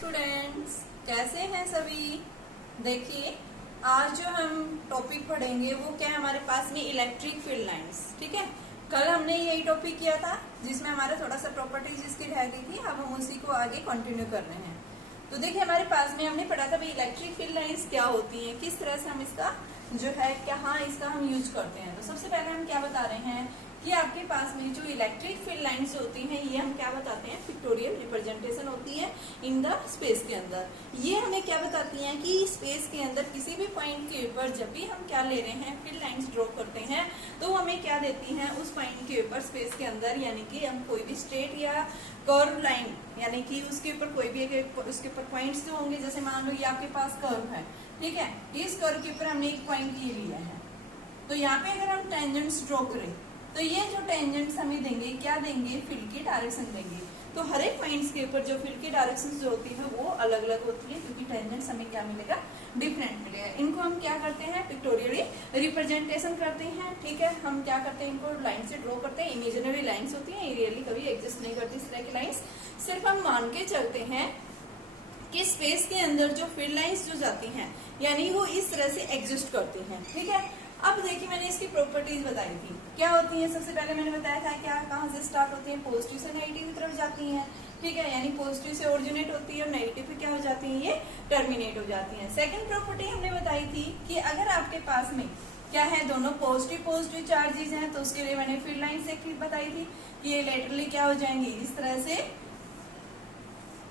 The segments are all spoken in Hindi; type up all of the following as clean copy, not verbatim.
स्टूडेंट्स, कैसे हैं सभी। देखिए, आज जो हम टॉपिक पढ़ेंगे वो क्या है, हमारे पास में इलेक्ट्रिक फील्ड लाइंस। ठीक है, कल हमने यही टॉपिक किया था जिसमें हमारा थोड़ा सा प्रॉपर्टीज इसकी रह गई थी। अब हम उसी को आगे कंटिन्यू कर रहे हैं। तो देखिए, हमारे पास में हमने पढ़ा था भाई इलेक्ट्रिक फील्ड लाइंस क्या होती हैं, किस तरह से हम इसका जो है कहाँ इसका हम यूज करते हैं। तो सबसे पहले हम क्या बता रहे हैं कि आपके पास में जो इलेक्ट्रिक फील्ड लाइंस होती हैं ये हम क्या बताते हैं, पिक्टोरियल रिप्रेजेंटेशन होती है इन द स्पेस के अंदर। ये हमें क्या बताती हैं कि स्पेस के अंदर किसी भी पॉइंट के ऊपर जब भी हम क्या ले रहे हैं, फील्ड लाइंस ड्रॉ करते हैं, तो हमें क्या देती हैं उस पॉइंट के ऊपर स्पेस के अंदर, यानी कि हम कोई भी स्ट्रेट या कर्व लाइन, यानी कि उसके ऊपर कोई भी उसके ऊपर पॉइंट्स जो होंगे, जैसे मान लो ये आपके पास कर्व है, ठीक है, इस कर्व के ऊपर हमने एक पॉइंट ये लिया है। तो यहाँ पे अगर हम टेंजेंट्स ड्रॉ करें तो ये जो टेंजेंट्स हमें देंगे क्या देंगे, फील्ड की डायरेक्शन देंगे। तो हर एक पॉइंट्स के ऊपर जो फील्ड की डायरेक्शन जो होती है वो अलग अलग होती है, क्योंकि टेंजेंट्स हमें क्या मिलेगा, डिफरेंट मिलेगा। इनको हम क्या करते हैं, पिक्टोरियली रिप्रेजेंटेशन करते हैं। ठीक है, हम क्या करते हैं, इनको लाइन से ड्रॉ करते हैं। इमेजिनरी लाइन्स होती है, रियली कभी एग्जिस्ट नहीं करती इस तरह की लाइन्स। सिर्फ हम मान के चलते हैं कि स्पेस के अंदर जो फील्ड लाइंस जो जाती हैं यानी वो इस तरह से एग्जिस्ट करती हैं। ठीक है, अब देखिए मैंने इसकी प्रॉपर्टीज बताई थी क्या होती है। सबसे पहले मैंने बताया था क्या, कहाँ से स्टार्ट होती है, पॉजिटिव से नेगेटिव की तरफ जाती हैं। ठीक है, यानी पॉजिटिव से ओरिजिनेट होती है और नेगेटिव पे क्या हो जाती है, ये टर्मिनेट हो जाती है। सेकंड प्रॉपर्टी हमने बताई थी कि अगर आपके पास में क्या है, दोनों पॉजिटिव चार्जेस हैं, तो उसके लिए मैंने फील्ड लाइन से बताई थी कि ये लेटरली क्या हो जाएंगी, इस तरह से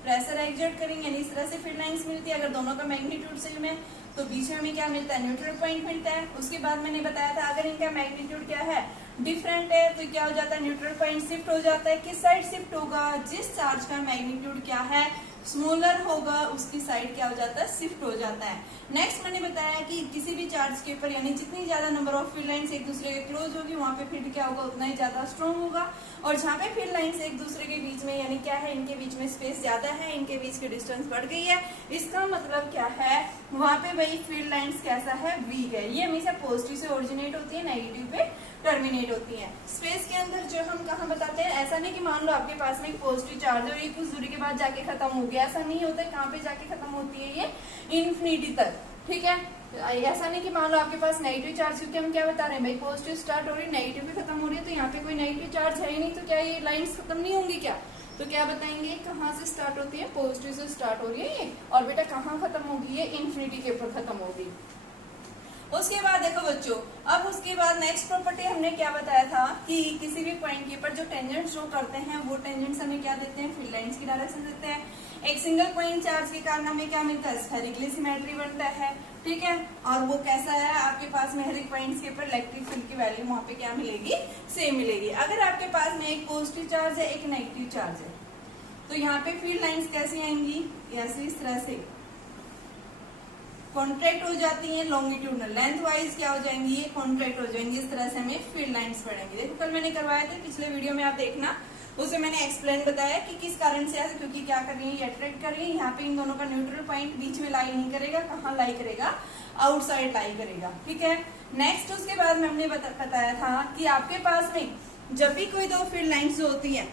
प्रेशर एक्सर्ट करेंगे, यानी इस तरह से फील्ड लाइंस मिलती है। अगर दोनों का मैग्नीट्यूड सेम है तो बीच में हमें क्या मिलता है, न्यूट्रल पॉइंट मिलता है। उसके बाद मैंने बताया था अगर इनका मैग्नीट्यूड क्या है, डिफरेंट है, तो क्या हो जाता है, न्यूट्रल पॉइंट शिफ्ट हो जाता है। किस साइड शिफ्ट होगा, जिस चार्ज का मैग्नीट्यूड क्या है स्मॉलर होगा उसकी साइड क्या हो जाता है, शिफ्ट हो जाता है। नेक्स्ट मैंने बताया कि किसी भी चार्ज के ऊपर यानी जितनी ज्यादा नंबर ऑफ फील्ड लाइंस एक दूसरे के क्लोज होगी वहां पे फील्ड क्या होगा, उतना ही ज्यादा स्ट्रॉन्ग होगा। और जहाँ पे फील्ड लाइंस एक दूसरे के बीच में यानी क्या है, इनके बीच में स्पेस ज्यादा है, इनके बीच की डिस्टेंस बढ़ गई है, इसका मतलब क्या है, वहां पे भाई फील्ड लाइंस कैसा है, वीक है। ये हमेशा पॉजिटिव से ओरिजिनेट होती है, नेगेटिव पे टर्मिनेट होती है। स्पेस के अंदर जो हम कहाँ बताते हैं, ऐसा नहीं कि मान लो आपके पास में एक पॉजिटिव चार्ज है और ये कुछ दूरी के बाद जाके खत्म हो गया, ऐसा नहीं होता है। कहाँ पे जाके खत्म होती है, ये इन्फिनिटी तक। ठीक है, ऐसा नहीं कि मान लो आपके पास नेगेटिव चार्ज, क्योंकि हम क्या बता रहे हैं भाई पॉजिटिव स्टार्ट हो रही है नेगेटिव पे खत्म हो रही है, तो यहाँ पे कोई नेगेटिव चार्ज है ही नहीं, तो क्या ये लाइंस खत्म नहीं होंगी क्या। तो क्या बताएंगे, कहाँ से स्टार्ट होती है, पॉजिटिव से स्टार्ट हो रही है ये, और बेटा कहाँ खत्म होगी, ये इन्फिनिटी के ऊपर खत्म होगी। उसके बाद देखो बच्चों, अब उसके बाद नेक्स्ट प्रॉपर्टी हमने क्या बताया था कि किसी भी पॉइंट के ऊपर जो टेंजेंट्स शो करते हैं वो टेंजेंट्स हमें क्या देते हैं, फील्ड लाइंस की डायरेक्शन देते हैं। एक सिंगल पॉइंट चार्ज के कारण हमें क्या मिलता है, स्फेरिकली सिमेट्री बनता है। ठीक है, और वो कैसा है, आपके पास में हर एक पॉइंट्स के ऊपर इलेक्ट्रिक फील्ड की वैल्यू वहां पे क्या मिलेगी, सेम मिलेगी। अगर आपके पास में एक पॉजिटिव चार्ज है एक नेगेटिव चार्ज है, तो यहाँ पे फील्ड लाइंस कैसी आएंगी, ऐसे इस तरह से कॉन्ट्रैक्ट हो जाती है, लॉन्गिट्यूडनल लेंथ वाइज क्या हो जाएंगी, ये कॉन्ट्रैक्ट हो जाएंगी। इस तरह से हमें फील्ड लाइंस पड़ेंगी। देखो कल मैंने करवाए थे, पिछले वीडियो में आप देखना, उसे मैंने एक्सप्लेन बताया कि किस कारण से ऐसे, क्योंकि क्या कर रही है, ये अट्रैक्ट कर रही है। यहाँ पे इन दोनों का न्यूट्रल पॉइंट बीच में लाई नहीं करेगा, कहाँ लाई करेगा, आउटसाइड लाई करेगा। ठीक है, नेक्स्ट उसके बाद में हमने बताया था कि आपके पास में जब भी कोई दो फील्ड लाइन्स जो होती है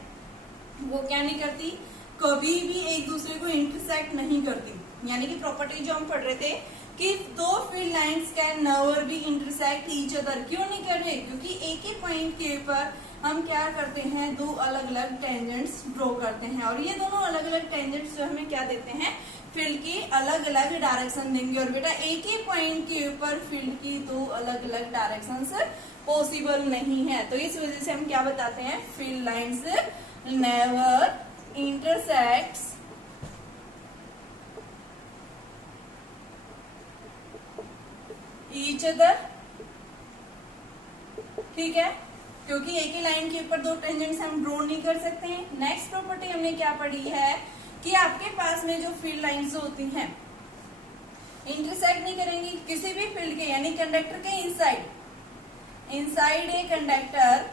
वो क्या नहीं करती, कभी भी एक दूसरे को इंटरसेक्ट नहीं करती। यानी कि प्रॉपर्टी जो हम पढ़ रहे थे कि दो field lines can never be intersect each other. क्यों नहीं कर रहे, क्योंकि एक ही पॉइंट के ऊपर हम क्या करते हैं, दो अलग अलग टेंजेंट्स ड्रॉ करते हैं, और ये दोनों अलग अलग टेंजेंट्स जो हमें क्या देते हैं, फील्ड की अलग अलग डायरेक्शन देंगे। और बेटा एक ही पॉइंट के ऊपर फील्ड की दो अलग अलग डायरेक्शन पॉसिबल नहीं है, तो इस वजह से हम क्या बताते हैं, field lines never intersects each other. ठीक है, क्योंकि एक ही लाइन के ऊपर दो टेंजेंट्स हम ड्रॉ नहीं कर सकते हैं। नेक्स्ट प्रॉपर्टी हमने क्या पढ़ी है कि आपके पास में जो फील्ड लाइंस होती हैं इंटरसेक्ट नहीं करेंगी किसी भी फील्ड के, यानी कंडक्टर के inside a conductor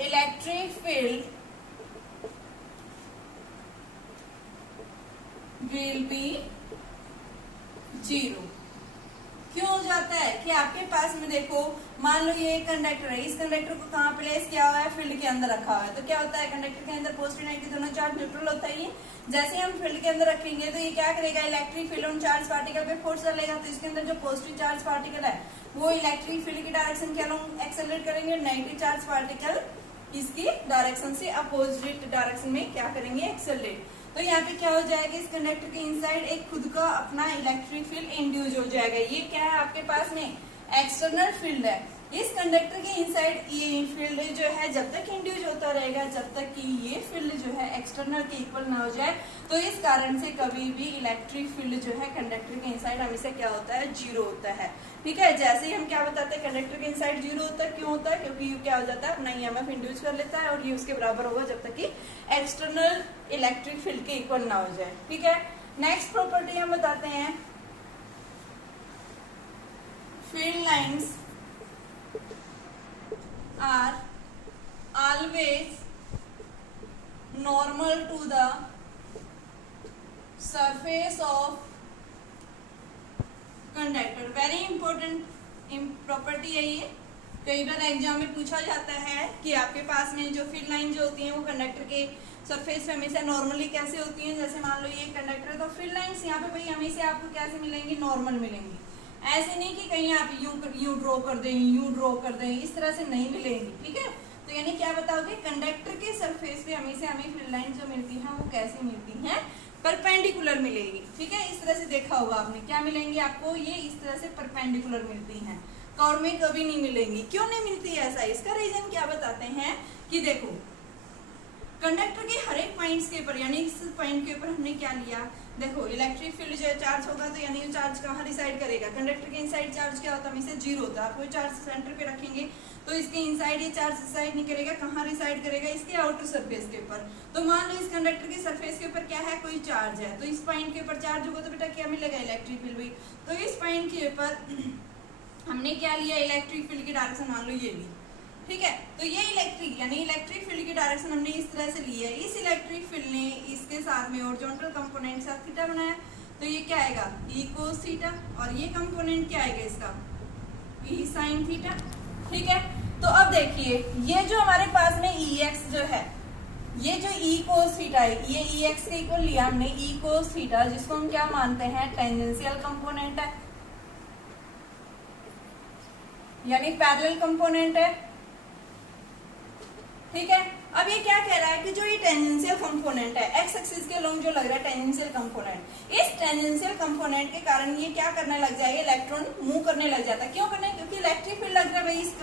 electric field will be 0। क्यों हो जाता है कि आपके पास में देखो, मान लो ये एक कंडक्टर है, इस कंडक्टर को कहाँ प्लेस किया हुआ है, फील्ड के अंदर रखा हुआ है। तो क्या होता है, कंडक्टर के अंदर पॉजिटिव नेगेटिव दोनों चार्ज न्यूट्रल होता है। जैसे हम फील्ड के अंदर रखेंगे तो ये क्या करेगा, इलेक्ट्रिक फील्ड उन चार्ज पार्टिकल पे फोर्स डालेगा। तो इसके अंदर जो पॉजिटिव चार्ज पार्टिकल है वो इलेक्ट्रिक फील्ड की डायरेक्शन के अलोंग एक्सेलरेट करेंगे, नेगेटिव चार्ज पार्टिकल इसकी डायरेक्शन से अपोजिट डायरेक्शन में क्या करेंगे, एक्सेलरेट। तो यहाँ पे क्या हो जाएगा, इस कंडक्टर के इनसाइड एक खुद का अपना इलेक्ट्रिक फील्ड इंड्यूस हो जाएगा। ये क्या है आपके पास में, एक्सटर्नल फील्ड है। इस कंडक्टर के इनसाइड ये फील्ड जो है जब तक इंड्यूस होता रहेगा, जब तक कि ये फील्ड जो है एक्सटर्नल के इक्वल ना हो जाए। तो इस कारण से कभी भी इलेक्ट्रिक फील्ड जो है कंडक्टर के इनसाइड हमेशा क्या होता है, जीरो होता है। ठीक है, जैसे ही हम क्या बताते हैं, कंडक्टर के इनसाइड जीरो होता है। क्यों होता है, क्योंकि ये क्या हो जाता है, अपना ईएमएफ इंड्यूस कर लेता है और ये उसके बराबर होगा जब तक कि एक्सटर्नल इलेक्ट्रिक फील्ड के इक्वल ना हो जाए। ठीक है, नेक्स्ट प्रॉपर्टी हम बताते हैं, field lines are always normal to the surface of conductor। Very important property है ये, कई बार एग्जाम में पूछा जाता है कि आपके पास में जो फील्ड लाइन जो होती है वो कंडक्टर के सरफेस पे हमेशा नॉर्मली कैसे होती है। जैसे मान लो ये कंडक्टर है तो फील्ड लाइंस यहाँ पे भाई हमेशा आपको कैसे मिलेंगी, नॉर्मल मिलेंगी। ऐसे नहीं कि कहीं आप यूं ड्रॉ कर दें, यूं ड्रॉ कर दें, इस तरह से नहीं मिलेंगी। ठीक है, तो यानी क्या बताओगे, कंडक्टर के सरफेस पे हमेशा हमें फील्ड लाइन जो मिलती है वो कैसे मिलती हैं, परपेंडिकुलर मिलेगी। ठीक है, इस तरह से देखा होगा आपने, क्या मिलेंगी आपको, ये इस तरह से परपेंडिकुलर मिलती हैं, कर्व में कभी नहीं मिलेंगी। क्यों नहीं मिलती है ऐसा, इसका रीजन क्या बताते हैं कि देखो, कंडक्टर के हर एक पॉइंट्स के ऊपर, यानी इस पॉइंट के ऊपर हमने क्या लिया, देखो इलेक्ट्रिक फील्ड जो है चार्ज होगा तो यानी चार्ज कहाँ रिसाइड करेगा, कंडक्टर के इनसाइड चार्ज क्या होता है, हमेशा जीरो होता है। आप कोई चार्ज सेंटर पे रखेंगे तो इसके इनसाइड ये चार्ज रिसाइड नहीं करेगा, कहाँ रिसाइड करेगा, इसके आउटर सरफेस के ऊपर। तो मान लो इस कंडक्टर के सरफेस के ऊपर क्या है, कोई चार्ज है, तो इस पॉइंट के ऊपर चार्ज होगा तो बेटा क्या मिलेगा, इलेक्ट्रिक फील्ड भी। तो इस पॉइंट के ऊपर हमने क्या लिया, इलेक्ट्रिक फील्ड की डायरेक्शन मान लो ये ली। ठीक है, तो ये इलेक्ट्रिक यानी इलेक्ट्रिक फील्ड की डायरेक्शन हमने इस तरह से ली है। इस इलेक्ट्रिक फील्ड ने इसके साथ में हॉरिजॉन्टल कंपोनेंट साथ थीटा बनाया, तो ये क्या आएगा, ई कोस थीटा, और ये कंपोनेंट क्या आएगा इसका, ई साइन थीटा। ठीक है, तो अब देखिए ये जो हमारे पास में ई एक्स जो है, ये जो ई कोस थीटा है, ये ई एक्स के इक्वल लिया हमने, ई कोस थीटा, जिसको हम क्या मानते हैं, टेंजेंशियल कंपोनेंट है, यानी पैरेलल कंपोनेंट है। ठीक है, अब ये क्या कह रहा है कि जो ये टेंजेंशियल कंपोनेंट है, एक्स एक्सिस के लॉन्ग जो लग रहा है टेंजेंशियल कंपोनेंट, इस टेंजेंशियल कंपोनेंट के कारण ये क्या करने लग जाएगा, इलेक्ट्रॉन मूव करने लग जाता है। क्यों करने, क्योंकि इलेक्ट्रिक फील्ड लग रहा है भाई इस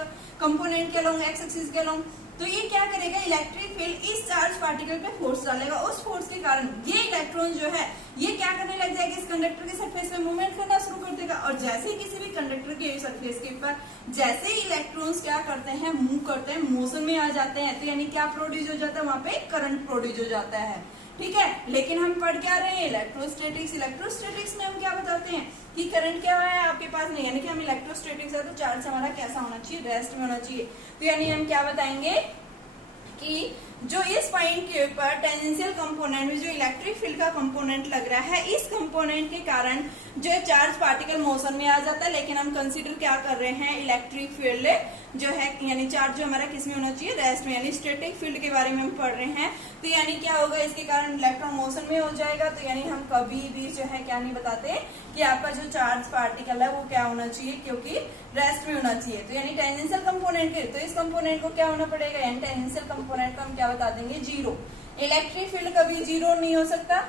कंपोनेंट के लॉन्ग, एक्स एक्सिस के लॉन्ग। तो ये क्या करेगा, इलेक्ट्रिक फील्ड इस चार्ज पार्टिकल पे फोर्स डालेगा, उस फोर्स के कारण ये इलेक्ट्रॉन जो है ये क्या करने लग जाएगा, इस कंडक्टर के सरफेस पे मूवमेंट करना शुरू कर देगा। और जैसे ही किसी भी कंडक्टर के सरफेस के ऊपर जैसे ही इलेक्ट्रॉन्स क्या करते हैं, मूव करते हैं, मोशन में आ जाते हैं, तो यानी क्या प्रोड्यूस हो जाता है, वहां पे करंट प्रोड्यूस हो जाता है। ठीक है, लेकिन हम पढ़ क्या रहे हैं, इलेक्ट्रोस्टैटिक्स। इलेक्ट्रोस्टैटिक्स में हम क्या बताते हैं कि करंट क्या है आपके पास में, यानी कि हम इलेक्ट्रोस्टैटिक्स है तो चार्ज हमारा कैसा होना चाहिए, रेस्ट में होना चाहिए। तो यानी हम क्या बताएंगे कि जो इस पॉइंट के ऊपर टेंजेंशियल कंपोनेंट में जो इलेक्ट्रिक फील्ड का कंपोनेंट लग रहा है, इस कंपोनेंट के कारण जो चार्ज पार्टिकल मोशन में आ जाता है, लेकिन हम कंसीडर क्या कर रहे हैं, इलेक्ट्रिक फील्ड जो है, यानी चार्ज जो हमारा किस में होना चाहिए, रेस्ट में, यानी स्टैटिक फील्ड के बारे में हम पढ़ रहे हैं। तो यानी क्या होगा, इसके कारण इलेक्ट्रॉन मोशन में हो जाएगा। तो यानी हम कभी भी जो है क्या नहीं बताते कि आपका जो चार्ज पार्टिकल है वो क्या होना चाहिए, क्योंकि रेस्ट में होना चाहिए। तो यानी टेंजेंशियल कंपोनेंट है, तो इस कंपोनेंट को क्या होना पड़ेगा, यानी टेंजेंशियल कंपोनेंट को हम क्या बता देंगे, जीरो। इलेक्ट्रिक फील्ड कभी जीरो नहीं हो सकता।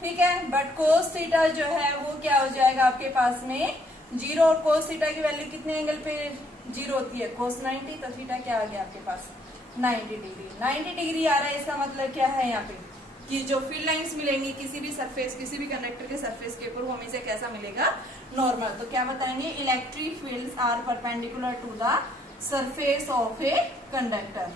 ठीक है, बट कोस थीटा जो है वो क्या हो जाएगा आपके पास में जीरो, और कोस थीटा की वैल्यू कितने एंगल पे जीरो होती है, कोस 90, तो थीटा क्या आ गया आपके पास 90 डिग्री। 90 डिग्री आ रहा है, इसका मतलब क्या है यहाँ पे कि जो फील्ड लाइंस मिलेंगी किसी भी सरफेस, किसी भी कंडक्टर के सरफेस के ऊपर, वो हमेशा कैसा मिलेगा, नॉर्मल। तो क्या बताएंगे, electric fields are perpendicular to the surface of a conductor.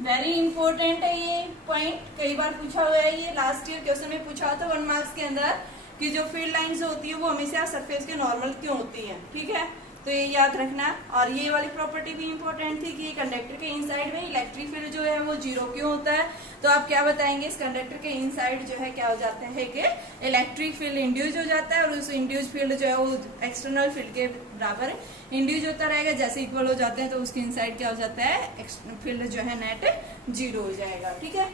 Very important है ये पॉइंट, कई बार पूछा हुआ है, ये लास्ट ईयर क्वेश्चन में पूछा था 1 मार्क्स के अंदर कि जो फील्ड लाइंस होती है वो हमेशा सरफेस के नॉर्मल क्यों होती है। ठीक है, तो ये याद रखना। और ये वाली प्रॉपर्टी भी इंपॉर्टेंट थी कि कंडक्टर के इनसाइड में इलेक्ट्रिक फील्ड जो है वो जीरो क्यों होता है। तो आप क्या बताएंगे, इस कंडक्टर के इनसाइड जो है क्या हो जाता है कि इलेक्ट्रिक फील्ड इंड्यूस हो जाता है और उस इंड्यूस फील्ड जो है वो एक्सटर्नल फील्ड के बराबर इंड्यूस होता रहेगा। जैसे इक्वल हो जाते हैं तो उसके इनसाइड क्या हो जाता है, फील्ड जो है नेट जीरो हो जाएगा। ठीक है,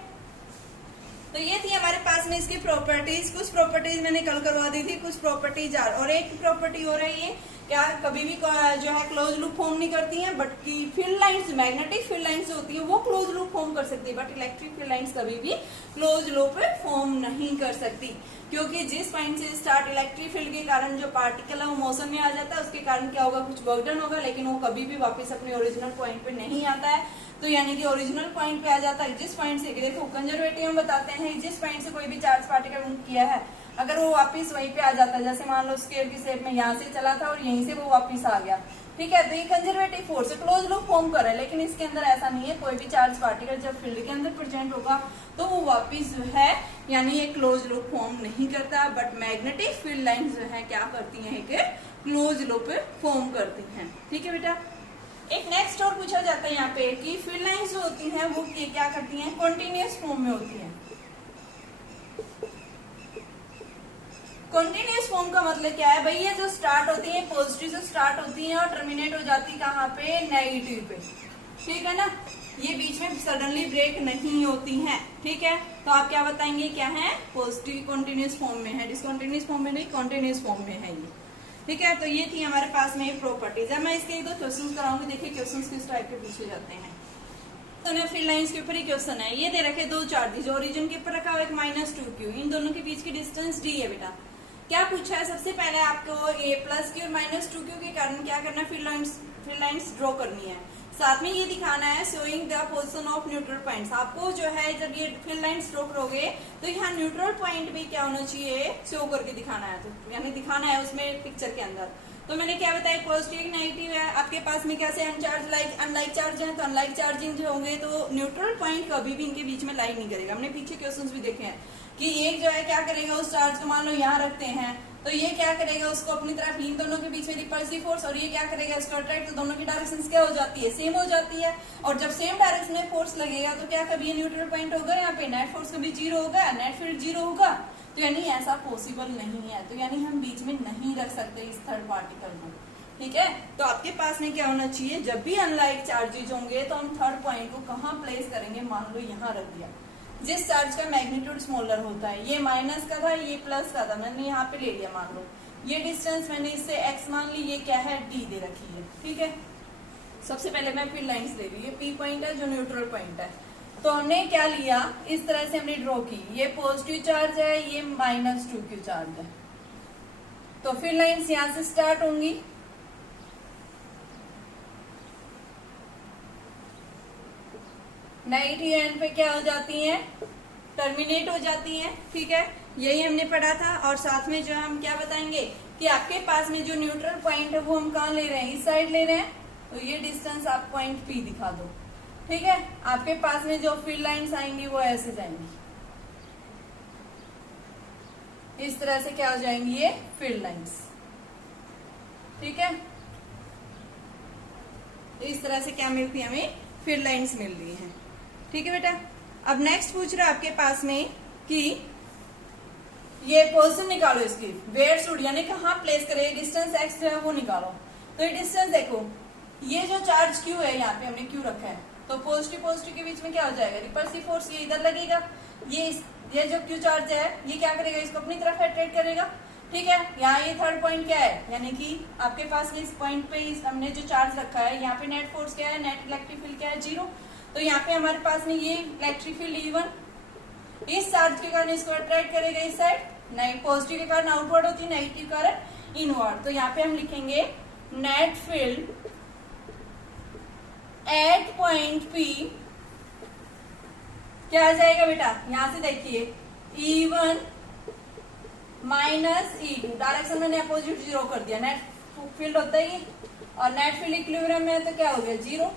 तो ये थी हमारे पास में इसकी प्रॉपर्टीज। कुछ प्रॉपर्टीज मैंने कल करवा दी थी, कुछ प्रॉपर्टीज और एक प्रॉपर्टी हो रही है क्या, कभी भी जो है क्लोज लूप फॉर्म नहीं करती हैं, बट की field lines, magnetic field lines होती है वो क्लोज लूप फॉर्म कर सकती है, बट इलेक्ट्रिक फील्ड लाइंस कभी भी क्लोज लूप फॉर्म नहीं कर सकती, क्योंकि जिस पॉइंट से स्टार्ट इलेक्ट्रिक फील्ड के कारण जो पार्टिकल है वो मोशन में आ जाता है, उसके कारण क्या होगा, कुछ वर्क डन होगा, लेकिन वो कभी भी वापस अपने ओरिजिनल पॉइंट पे नहीं आता है। तो यानी कि ओरिजिनल पॉइंट पे आ जाता है जिस पॉइंट से, देखो कंजर्वेटिव में बताते हैं जिस पॉइंट से कोई भी चार्ज पार्टिकल मूव किया है, अगर वो वापस वहीं पे आ जाता है, जैसे मान लो स्क्वायर की शेप में यहाँ से चला था और यहीं से वो वापस आ गया, ठीक है, तो ये कंजर्वेटिव फोर्स है, क्लोज लूप फॉर्म कर रहा है। लेकिन इसके अंदर ऐसा नहीं है, कोई भी चार्ज पार्टिकल जब फील्ड के अंदर प्रेजेंट होगा तो वो वापस जो है यानी ये क्लोज लूप फॉर्म नहीं करता, बट मैग्नेटिक फील्ड लाइन जो है क्या करती है कि क्लोज लूप फॉर्म करती हैं। ठीक है बेटा, एक नेक्स्ट और पूछा जाता है यहाँ पे कि फील्ड लाइंस जो होती हैं वो क्या करती हैं, कॉन्टिन्यूस फॉर्म में होती हैं। कॉन्टिन्यूस फॉर्म का मतलब क्या है भाई, ये जो स्टार्ट होती है पॉजिटिव से स्टार्ट होती है और टर्मिनेट हो जाती है कहाँ पे, नेगेटिव पे, ठीक है ना, ये बीच में सडनली ब्रेक नहीं होती हैं। ठीक है, तो आप क्या बताएंगे, क्या है, पॉजिटिव कॉन्टिन्यूस फॉर्म में है, डिसकॉन्टिन्यूस फॉर्म में नहीं, कॉन्टिन्यूस फॉर्म में है ये। ठीक है, तो ये थी हमारे पास में प्रॉपर्टीज। अब मैं इसके 2 क्वेश्चन कराऊंगी, देखिए क्वेश्चन किस टाइप के पूछे जाते हैं। तो फील्ड लाइंस के ऊपर ही क्वेश्चन है, ये दे रखे 2 चार्जेज, ओरिजिन के ऊपर रखा हुआ एक -2q, इन दोनों के बीच की डिस्टेंस d है बेटा। क्या पूछा है, सबसे पहले आपको a+q और -2q के कारण क्या करना है, फील्ड लाइंस ड्रॉ करनी है, साथ में ये दिखाना है showing the position of neutral points. आपको जो है जब ये फील्ड लाइंस ड्रॉ करोगे तो यहाँ न्यूट्रल पॉइंट भी क्या होना चाहिए, शो करके दिखाना है, तो यानी दिखाना है उसमें पिक्चर के अंदर। तो मैंने क्या बताया, पॉजिटिव नेगेटिव है, आपके पास में कैसे अनचार्ज अनलाइक चार्ज है, तो अनलाइक चार्जिंग जो होंगे तो न्यूट्रल पॉइंट कभी भी इनके बीच में लाइक नहीं करेगा। हमने पीछे क्वेश्चन भी देखे हैं कि एक जो है क्या करेगा, उस चार्ज को मान लो यहाँ रखते हैं तो ये क्या करेगा, उसको अपनी तरफ, इन दोनों के बीच में रिपल्सिव फोर्स, और ये क्या करेगा, इसको अट्रैक्ट, तो दोनों की डायरेक्शन क्या हो जाती है, सेम हो जाती है। और जब सेम डायरेक्शन में फोर्स लगेगा तो क्या कभी ये न्यूट्रल पॉइंट होगा, यहाँ पे नेट फोर्स कभी जीरो होगा, नेट फील्ड जीरो होगा, तो यानी ऐसा पॉसिबल नहीं है, तो यानी हम बीच में नहीं रख सकते इस थर्ड पार्टिकल को। ठीक है, तो आपके पास में क्या होना चाहिए, जब भी अनलाइक चार्जेज होंगे तो हम थर्ड पॉइंट को कहाँ प्लेस करेंगे, मान लो यहाँ रख दिया, जिस चार्ज का मैग्नीट्यूड स्मॉलर होता है, ये माइनस का था, ये प्लस का था, मैंने यहाँ पे ले लिया, मान लो ये डिस्टेंस मैंने इससे x मान ली, ये क्या है, d दे रखी है। ठीक है, सबसे पहले मैं फील्ड लाइंस ले रही हूँ, ये p पॉइंट है जो न्यूट्रल पॉइंट है, तो हमने क्या लिया, इस तरह से हमने ड्रॉ की, ये पॉजिटिव चार्ज है, ये -2q चार्ज है, तो फील्ड लाइंस यहाँ से स्टार्ट होंगी, नेगेटिव एंड पे क्या हो जाती हैं, टर्मिनेट हो जाती हैं। ठीक है, यही हमने पढ़ा था। और साथ में जो हम क्या बताएंगे कि आपके पास में जो न्यूट्रल पॉइंट है वो हम कहाँ ले रहे हैं, इस साइड ले रहे हैं, तो ये डिस्टेंस आप पॉइंट P दिखा दो। ठीक है, आपके पास में जो फील्ड लाइंस आएंगी वो ऐसे जाएंगी, इस तरह से क्या हो जाएंगी ये फील्ड लाइंस। ठीक है, इस तरह से क्या मिलती है, हमें फील्ड लाइंस मिल रही है। ठीक है बेटा, अब नेक्स्ट पूछ रहा है आपके पास में कि ये पोजीशन निकालो इसकी, वेयर शुड यानी कहाँ प्लेस करे, डिस्टेंस x जो है वो निकालो। तो ये डिस्टेंस देखो, ये जो चार्ज q है, यहाँ पे हमने q रखा है, तो पॉजिटिव के बीच में क्या हो जाएगा, रिपल्सिव फोर्स, ये इधर लगेगा, ये जो q चार्ज है ये क्या करेगा, इसको अपनी तरफ अट्रैक्ट करेगा। ठीक है, यहाँ ये थर्ड पॉइंट क्या है, यानी कि आपके पास में इस पॉइंट पे हमने जो चार्ज रखा है, यहाँ पे नेट फोर्स क्या है, नेट इलेक्ट्रिक फील्ड क्या है, 0, तो यहाँ पे हमारे पास में ये इलेक्ट्रिक फील्ड E1 इस चार्ज के कारण इसको अट्रैक्ट करेगा इस साइड, पॉजिटिव के कारण आउटवर्ड होती है, नेगेटिव के कारण इनवर्ड। तो यहाँ पे हम लिखेंगे net field at point P क्या आ जाएगा बेटा, यहां से देखिए E1 -E2, डायरेक्शन मैंने अपोजिट 0 कर दिया, नेट फील्ड होता है और नेट फील्ड इक्विलिब्रियम में है तो क्या हो गया 0,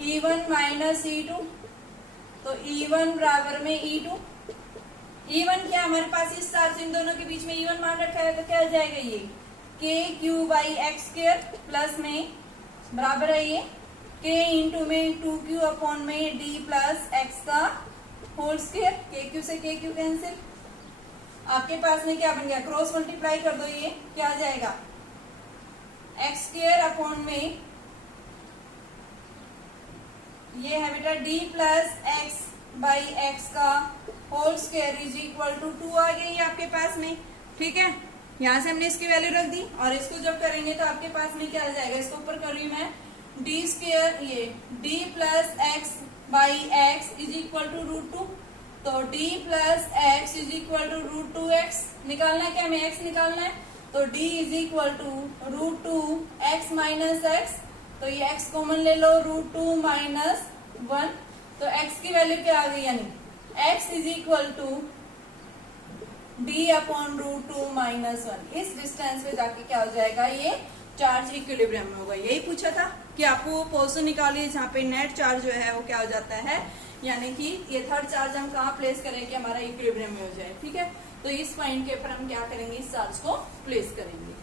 E1 -E2, तो E1 बराबर में E2, E1 क्या हमारे पास इस चार्ज इन दोनों के बीच में E1 मान रखा है, तो क्या आ जाएगा ये के Q by x square plus में बराबर है ये के इंटू में 2q अपॉन में डी प्लस एक्स का होल स्क्वायर। के क्यू से के क्यू कैंसिल, आपके पास में क्या बन गया, क्रॉस मल्टीप्लाई कर दो, ये क्या आ जाएगा एक्स स्क्वायर अपॉन में ये है बेटा D plus x by X का whole square is equal to 2 आ गई आपके पास में। ठीक है, यहां से हमने इसकी वैल्यू रख दी और इसको जब करेंगे तो आपके पास में क्या आ जाएगा, इसको ऊपर कर रही हूं मैं डी स्क्वायर ये d plus x by x is equal to √2, तो d plus x is equal to √2x निकालना है, क्या हमें x निकालना है, तो d is equal to √2x minus x, तो ये x कॉमन ले लो √2 माइनस 1, तो x की वैल्यू क्या आ गई, यानी x is equal to d upon √2 minus 1। इस डिस्टेंस पे जाके क्या हो जाएगा, ये चार्ज इक्विलिब्रियम में होगा। यही पूछा था कि आपको पोजीशन निकालिए जहाँ पे नेट चार्ज जो है वो क्या हो जाता है, यानी कि ये थर्ड चार्ज हम कहाँ प्लेस करें कि हमारा इक्विलिब्रियम में हो जाए। ठीक है, तो इस पॉइंट के ऊपर हम क्या करेंगे, इस चार्ज को प्लेस करेंगे।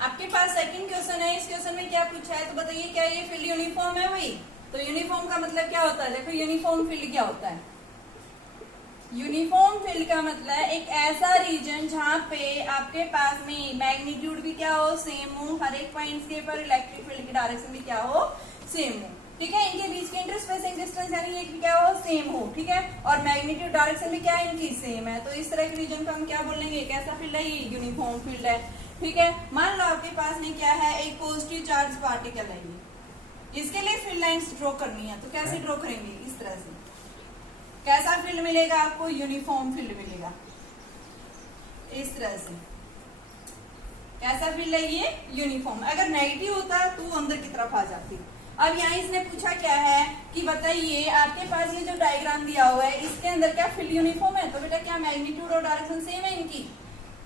आपके पास सेकंड क्वेश्चन है, इस क्वेश्चन में क्या पूछा है, तो बताइए क्या ये फील्ड यूनिफॉर्म है वही, तो यूनिफॉर्म का मतलब क्या होता है, देखो यूनिफॉर्म फील्ड क्या होता है, यूनिफॉर्म फील्ड का मतलब एक ऐसा रीजन जहाँ पे आपके पास में मैग्नीट्यूड भी क्या हो, सेम हो, हर एक पॉइंट के ऊपर इलेक्ट्रिक फील्ड की डायरेक्शन भी क्या हो, सेम हो। ठीक है, इनके बीच के इंटरस्पेसिंग डिस्टेंस यानी ये भी क्या हो, सेम हो। ठीक है, और मैग्नीट्यूड डायरेक्शन भी क्या है, इनकी सेम है, तो इस तरह के रीजन को हम क्या बोलेंगे, कैसा फील्ड है, ये यूनिफॉर्म फील्ड है। ठीक है, मान लो आपके पास में क्या है, एक पॉजिटिव चार्ज पार्टिकल है, इसके लिए फील्ड लाइंस ड्रॉ करनी है, तो कैसे ड्रॉ करेंगे, इस तरह से कैसा फील्ड मिलेगा आपको, यूनिफॉर्म फील्ड मिलेगा, इस तरह से कैसा फील्ड है ये, यूनिफॉर्म। अगर नेगेटिव होता तो अंदर की तरफ आ जाती। अब यहाँ इसने पूछा क्या है कि बताइए आपके पास ये जो डायग्राम दिया हुआ है इसके अंदर क्या फील्ड यूनिफॉर्म है, तो बेटा क्या मैग्नीट्यूड और डायरेक्शन सेम है इनकी।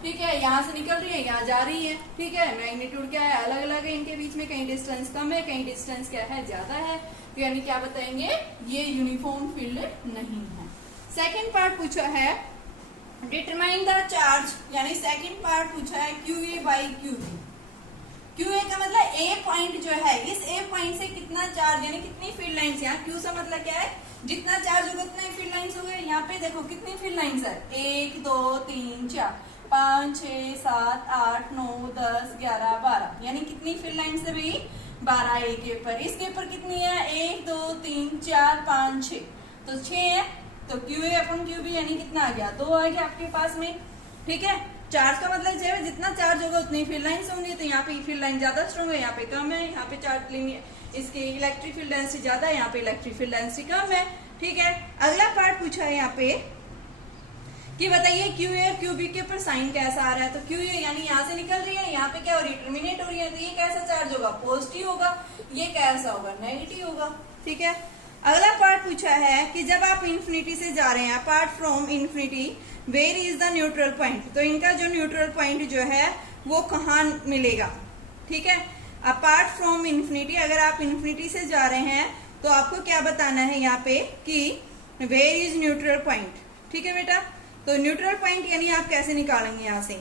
ठीक है, यहाँ से निकल रही है, यहाँ जा रही है। ठीक है, मैग्नीट्यूड क्या है, अलग अलग है इनके बीच में, कहीं डिस्टेंस कम है, कहीं डिस्टेंस क्या है, ज्यादा है, तो यानी क्या बताएंगे, ये यूनिफॉर्म फील्ड नहीं है। सेकंड पार्ट पूछा है डिटरमाइन द चार्ज, यानी सेकंड पार्ट पूछा है QA बाई QB। QA का मतलब ए पॉइंट जो है, इस ए पॉइंट से कितना चार्ज यानी कितनी फील्ड लाइंस, यहाँ Q से मतलब क्या है, जितना चार्ज होगा उतना फील्ड लाइंस हो गए। यहाँ पे देखो कितनी फील्ड लाइंस है, 1 2 3 4 5 6 7 8 9 10 11 12, यानी कितनी फील्ड लाइंस है भाई, 12 ए के ऊपर। इसके ऊपर कितनी है, 1 2 3 4 5 6, तो 6 है, तो QA अपन QB यानी कितना आ गया, 2 आ गया आपके पास में। ठीक है, चार्ज का मतलब जो है जितना चार्ज होगा उतनी फील्ड लाइंस होंगी, तो यहाँ पे फील्ड लाइन ज्यादा स्ट्रॉन्ग है, यहाँ पे कम है, यहाँ पे चार्ज इसकी इलेक्ट्रिक फील्ड डेंसिटी ज्यादा है, यहाँ पे इलेक्ट्रिक फील्ड डेंसिटी कम है। ठीक है, अगला पार्ट पूछा है यहाँ पे कि बताइए QA और QB के ऊपर साइन कैसा आ रहा है, तो QA यानी यहाँ से निकल रही है, यहाँ पे क्या हो रही है, टर्मिनेट हो रही है, तो ये कैसा चार्ज होगा, पॉजिटिव होगा, ये कैसा होगा, नेगेटिव होगा। ठीक है, अगला पार्ट पूछा है कि जब आप इन्फिनिटी से जा रहे हैं, apart from infinity where is the neutral point, तो इनका जो न्यूट्रल पॉइंट जो है वो कहाँ मिलेगा। ठीक है, अपार्ट फ्रॉम इन्फिनिटी, अगर आप इन्फिनिटी से जा रहे हैं तो आपको क्या बताना है यहाँ पे कि वेयर इज न्यूट्रल पॉइंट। ठीक है बेटा, तो न्यूट्रल पॉइंट यानी आप कैसे निकालेंगे यहाँ से,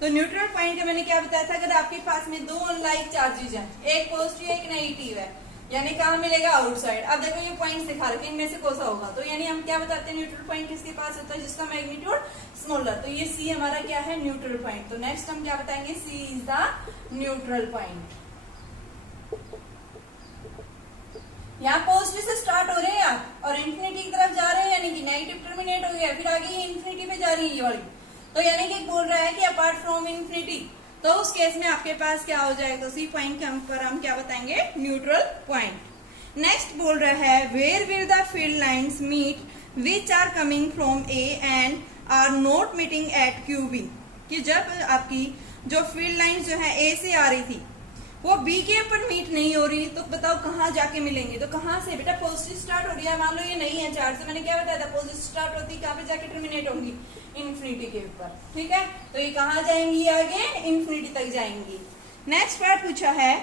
तो न्यूट्रल पॉइंट का मैंने क्या बताया था, अगर आपके पास में दो अनलाइक चार्जेज हैं, एक पॉजिटिव एक नेगेटिव है, यानी कहाँ मिलेगा, आउटसाइड। अब देखो ये पॉइंट दिखा रखे इनमें से कौन सा होगा, तो यानी हम क्या बताते हैं, न्यूट्रल पॉइंट किसके पास होता है, जिसका मैग्नीट्यूड स्मॉलर, तो ये सी हमारा क्या है, न्यूट्रल पॉइंट। तो नेक्स्ट हम क्या बताएंगे, सी इज द न्यूट्रल पॉइंट। यहाँ पॉजिटिव से स्टार्ट हो रहे हैं आप और इन्फिनिटी की तरफ जा रहे हैं, यानी कि नेगेटिव टर्मिनेट हो गया, फिर आगे ये इन्फिनिटी पे जा रही है ये वाली, तो यानी कि बोल रहा है कि अपार्ट फ्रॉम इन्फिनिटी, तो उस केस में आपके पास क्या हो जाएगा, तो सी पॉइंट के पर हम क्या बताएंगे, न्यूट्रल पॉइंट। नेक्स्ट बोल रहा है where will the field lines meet which are coming from A and are not meeting at QB, कि जब आपकी जो फील्ड लाइन जो है ए से आ रही थी वो बी के ऊपर मीट नहीं हो रही, तो बताओ कहाँ जाके मिलेंगे, तो कहाँ से, बेटा पॉजिटिव स्टार्ट हो रही है, मान लो ये नहीं है चार्ज, तो मैंने क्या बताया था, पॉजिटिव स्टार्ट होती है, कहाँ पे जाके टर्मिनेट होंगी, इन्फिनिटी के ऊपर। ठीक है, तो ये कहाँ जाएंगी, आगे इन्फिनिटी तक जाएंगी। नेक्स्ट पार्ट पूछा है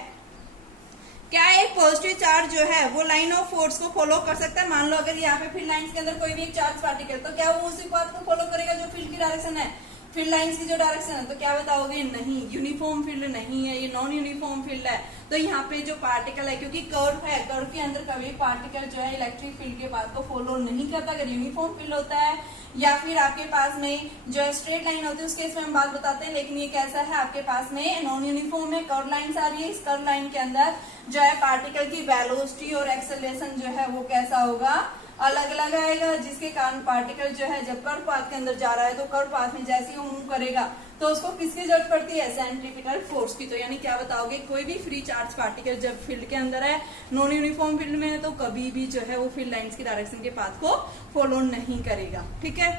क्या एक पॉजिटिव चार्ज जो है वो लाइन ऑफ फोर्स को फॉलो कर सकता है, मान लो अगर यहाँ पे फील्ड लाइंस के अंदर कोई भी एक चार्ज पार्टिकल, तो क्या वो उसी पाथ को फॉलो करेगा जो फील्ड की डायरेक्शन है, फील्ड लाइंस की जो डायरेक्शन है, तो क्या बताओगे, नहीं, यूनिफॉर्म फील्ड नहीं है, ये नॉन यूनिफॉर्म फील्ड है। तो यहाँ पे जो पार्टिकल है, क्योंकि कर्व है, कर्व के अंदर कभी पार्टिकल जो है इलेक्ट्रिक फील्ड के पाथ को फॉलो नहीं करता अगर यूनिफॉर्म फील्ड होता है, या फिर आपके पास में जो है स्ट्रेट लाइन होती है, उस केस में हम बात बताते हैं। लेकिन ये कैसा है, आपके पास में नॉन यूनिफॉर्म है, कर्व लाइंस आ रही है। इस कर्व लाइन के अंदर जो है पार्टिकल की वेलोसिटी और एक्सेलरेशन जो है वो कैसा होगा, अलग अलग आएगा, जिसके कारण पार्टिकल जो है जब कर्व पाथ के अंदर जा रहा है तो कर्व पाथ में जैसे ही वो मूव करेगा तो उसको किसकी जरूरत पड़ती है, सेंट्रीपिटल फोर्स की। तो यानी क्या बताओगे, कोई भी फ्री चार्ज पार्टिकल जब फील्ड के अंदर है, नॉन यूनिफॉर्म फील्ड में है, तो कभी भी जो है वो फील्ड लाइंस की डायरेक्शन के पाथ को फॉलो नहीं करेगा। ठीक है,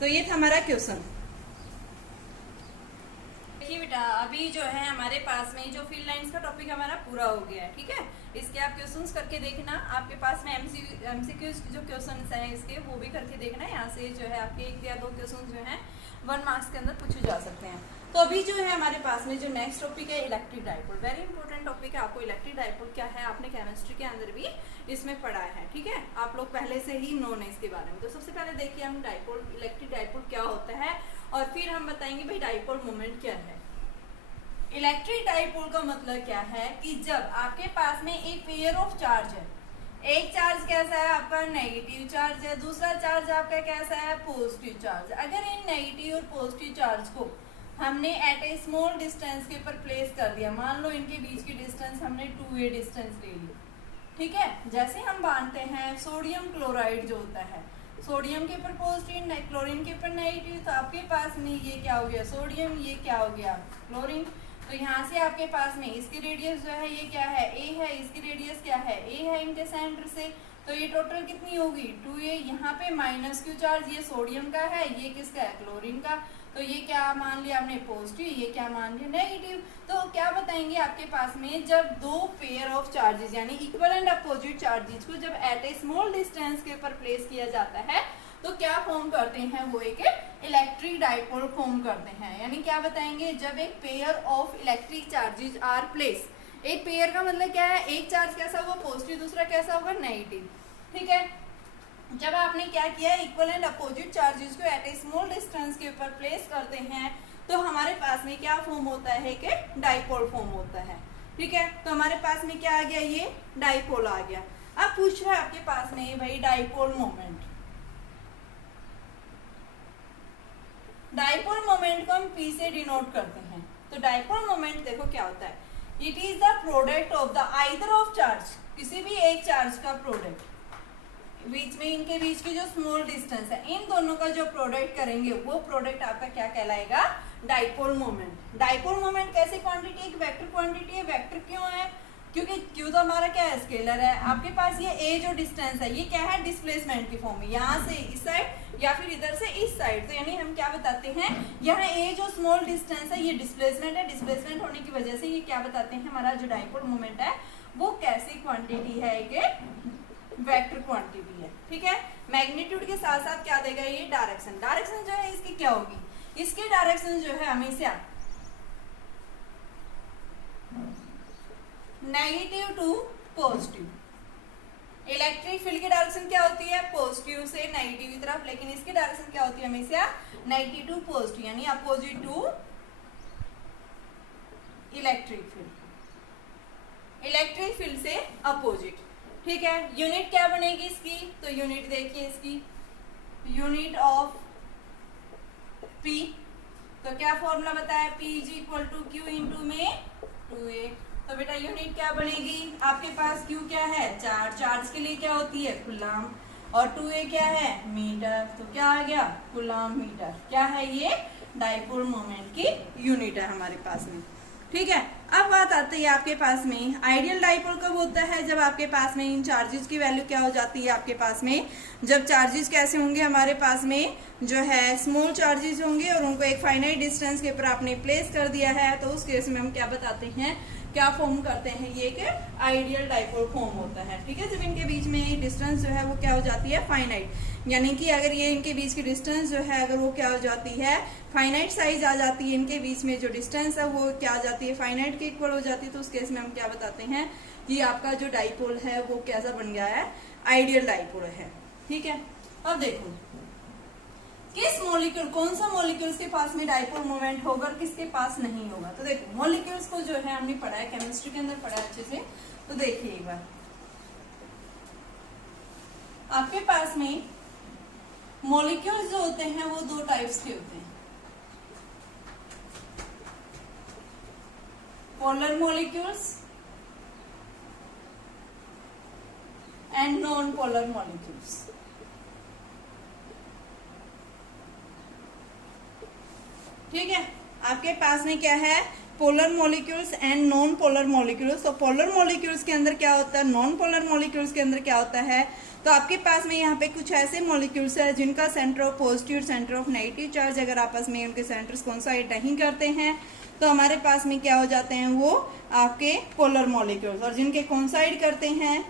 तो ये था हमारा क्वेश्चन। देखिए बेटा, अभी जो है हमारे पास में जो फील्ड लाइंस का टॉपिक हमारा पूरा हो गया है। ठीक है, इसके आप क्वेश्चंस करके देखना, आपके पास में एमसीक्यूज जो क्वेश्चंस हैं इसके वो भी करके देखना। यहाँ से जो है आपके 1 या 2 क्वेश्चन जो है 1 मार्क्स के अंदर पूछे जा सकते हैं। तो अभी जो है हमारे पास में जो नेक्स्ट टॉपिक है electric dipole, very important topic है। आपको इलेक्ट्रिक डाइपोल क्या है, आपने केमिस्ट्री के अंदर भी इसमें पढ़ा है। ठीक है, आप लोग पहले से ही नोन है इसके बारे में। तो सबसे पहले देखिए हम डाइपोल, इलेक्ट्रिक डाइपोल क्या होता है, और फिर हम बताएंगे भाई डाइपोल मोमेंट क्या है। इलेक्ट्रिक डाइपोल का मतलब क्या है कि जब आपके पास में एक पेयर ऑफ चार्ज है, एक चार्ज कैसा है आपका, नेगेटिव चार्ज है, दूसरा चार्ज आपका कैसा है, पॉजिटिव चार्ज। अगर इन नेगेटिव और पॉजिटिव चार्ज को हमने एट ए स्मॉल डिस्टेंस के ऊपर प्लेस कर दिया, मान लो इनके बीच की डिस्टेंस हमने 2a डिस्टेंस ले ली। ठीक है, जैसे हम बांटते हैं सोडियम क्लोराइड जो होता है, सोडियम के ऊपर पॉजिटिव, क्लोरीन के ऊपर नेगेटिव, तो आपके पास में ये क्या हो गया, सोडियम, ये क्या हो गया, क्लोरीन। तो यहाँ से आपके पास में इसकी रेडियस जो है ये क्या है, a है, इसकी रेडियस क्या है, a है इनके सेंटर से। तो ये टोटल कितनी होगी, 2a। यहाँ पे माइनस क्यू चार्ज ये सोडियम का है, ये किसका है, क्लोरीन का। तो ये क्या मान लिया हमने, पॉजिटिव, ये क्या मान लिया, नेगेटिव। तो क्या बताएंगे आपके पास में, जब 2 पेयर ऑफ चार्जेस यानी इक्वल एंड अपोजिट चार्जेस को जब एट ए स्मॉल डिस्टेंस के ऊपर प्लेस किया जाता है तो क्या फॉर्म करते हैं, वो एक इलेक्ट्रिक डाइपोल फॉर्म करते हैं। यानी क्या बताएंगे, जब एक pair of electric charges are place, एक पेयर का मतलब क्या है, एक चार्ज कैसा होगा, पॉजिटिव, दूसरा कैसा होगा, नेगेटिव। ठीक है, जब आपने क्या किया, इक्वल एंड अपोजिट चार्जेस को एट ए स्मॉल डिस्टेंस के ऊपर प्लेस करते हैं तो हमारे पास में क्या फॉर्म होता है कि डाइपोल फॉर्म होता है। ठीक है, तो हमारे पास में क्या आ गया, ये डाइपोल आ गया। अब पूछ रहा है आपके पास में भाई डाइपोल मोमेंट, डाइपोल मोमेंट को हम P से डिनोट करते हैं। तो डाइपोल मोमेंट देखो क्या होता है, it is the product of the either of charge, किसी भी एक चार्ज का प्रोडक्ट, बीच में इनके बीच की जो स्मॉल डिस्टेंस है, इन दोनों का जो प्रोडक्ट करेंगे वो प्रोडक्ट आपका क्या कहलाएगा, डाइपोल मोमेंट। डाइपोल मोमेंट कैसी क्वांटिटी, एक वेक्टर क्वांटिटी है। वेक्टर क्यों है, क्योंकि Q तो हमारा क्या है, स्केलर है। आपके पास ये A जो डिस्टेंस है ये क्या है, डिस्प्लेसमेंट की फॉर्म में, यहाँ से इस साइड या फिर इधर से इस साइड। तो यानी हम क्या बताते हैं, यहाँ A जो स्मॉल डिस्टेंस है ये डिस्प्लेसमेंट है। डिस्प्लेसमेंट होने की वजह से ये क्या बताते हैं, हमारा जो डाइपोल मोमेंट है वो कैसी क्वांटिटी है, एक वेक्टर क्वांटिटी है। ठीक है, मैग्नीट्यूड के साथ साथ क्या देगा ये, डायरेक्शन। डायरेक्शन जो है इसकी क्या होगी, इसकी डायरेक्शन जो है हमेशा negative to positive. Electric field की डायरेक्शन क्या होती है, पॉजिटिव से नेगेटिव की तरफ, लेकिन इसकी डायरेक्शन क्या होती है, हमेशा नेगेटिव टू पॉजिटिव, यानी opposite to electric field, electric field से अपोजिट। ठीक है, यूनिट क्या बनेगी इसकी, तो यूनिट देखिए इसकी, यूनिट ऑफ P। तो क्या फॉर्मूला बताया, P is equal to Q into में 2a। तो बेटा यूनिट क्या बनेगी, आपके पास Q क्या है, चार्ज, चार्ज के लिए क्या होती है, कूलम, और 2a क्या है, मीटर। तो क्या आ गया, कूलम मीटर। क्या है ये, डाइपोल मोमेंट की यूनिट है हमारे पास में। ठीक है, अब बात आती है आपके पास में आइडियल डाइपोल कब होता है, जब आपके पास में इन चार्जेस की वैल्यू क्या हो जाती है, आपके पास में जब चार्जेस कैसे होंगे, हमारे पास में जो है स्मॉल चार्जेस होंगे और उनको एक फाइनाइट डिस्टेंस के ऊपर आपने प्लेस कर दिया है। तो उस केस में हम क्या बताते हैं, क्या फॉर्म करते हैं, ये एक आइडियल डाइपोल फॉर्म होता है। ठीक है, जब इनके बीच में डिस्टेंस जो है वो क्या हो जाती है, फाइनाइट, यानी कि अगर ये इनके बीच की डिस्टेंस जो है अगर वो क्या हो जाती है, फाइनाइट साइज आ जाती है, इनके बीच में जो डिस्टेंस है वो क्या आ जाती है, फाइनाइट के इक्वल हो जाती है। तो उस केस में हम क्या बताते हैं कि आपका जो डाइपोल है वो कैसा बन गया है, आइडियल डाइपोल है। ठीक है, अब देखो किस मॉलिक्यूल, कौन सा मॉलिक्यूल्स के पास में डाइपोल मोमेंट होगा और किसके पास नहीं होगा। तो देखो मॉलिक्यूल्स को जो है हमने पढ़ा है, केमिस्ट्री के अंदर पढ़ा है अच्छे से। तो देखिए एक बार, आपके पास में मॉलिक्यूल्स जो होते हैं वो दो टाइप्स के होते हैं, polar molecules and non polar molecules. ठीक है, आपके पास में क्या है, polar molecules and non polar molecules. तो पोलर मॉलिक्यूल्स के अंदर क्या होता है, नॉन पोलर मॉलिक्यूल्स के अंदर क्या होता है। तो आपके पास में यहाँ पे कुछ ऐसे मॉलिक्यूल्स है जिनका centre of positive, centre of negative charge अगर आपस में उनके सेंटर्स कोइंसाइड नहीं करते हैं तो हमारे पास में क्या हो जाते हैं, वो आपके पोलर मॉलिक्यूल्स। और जिनके कोइंसाइड करते हैं,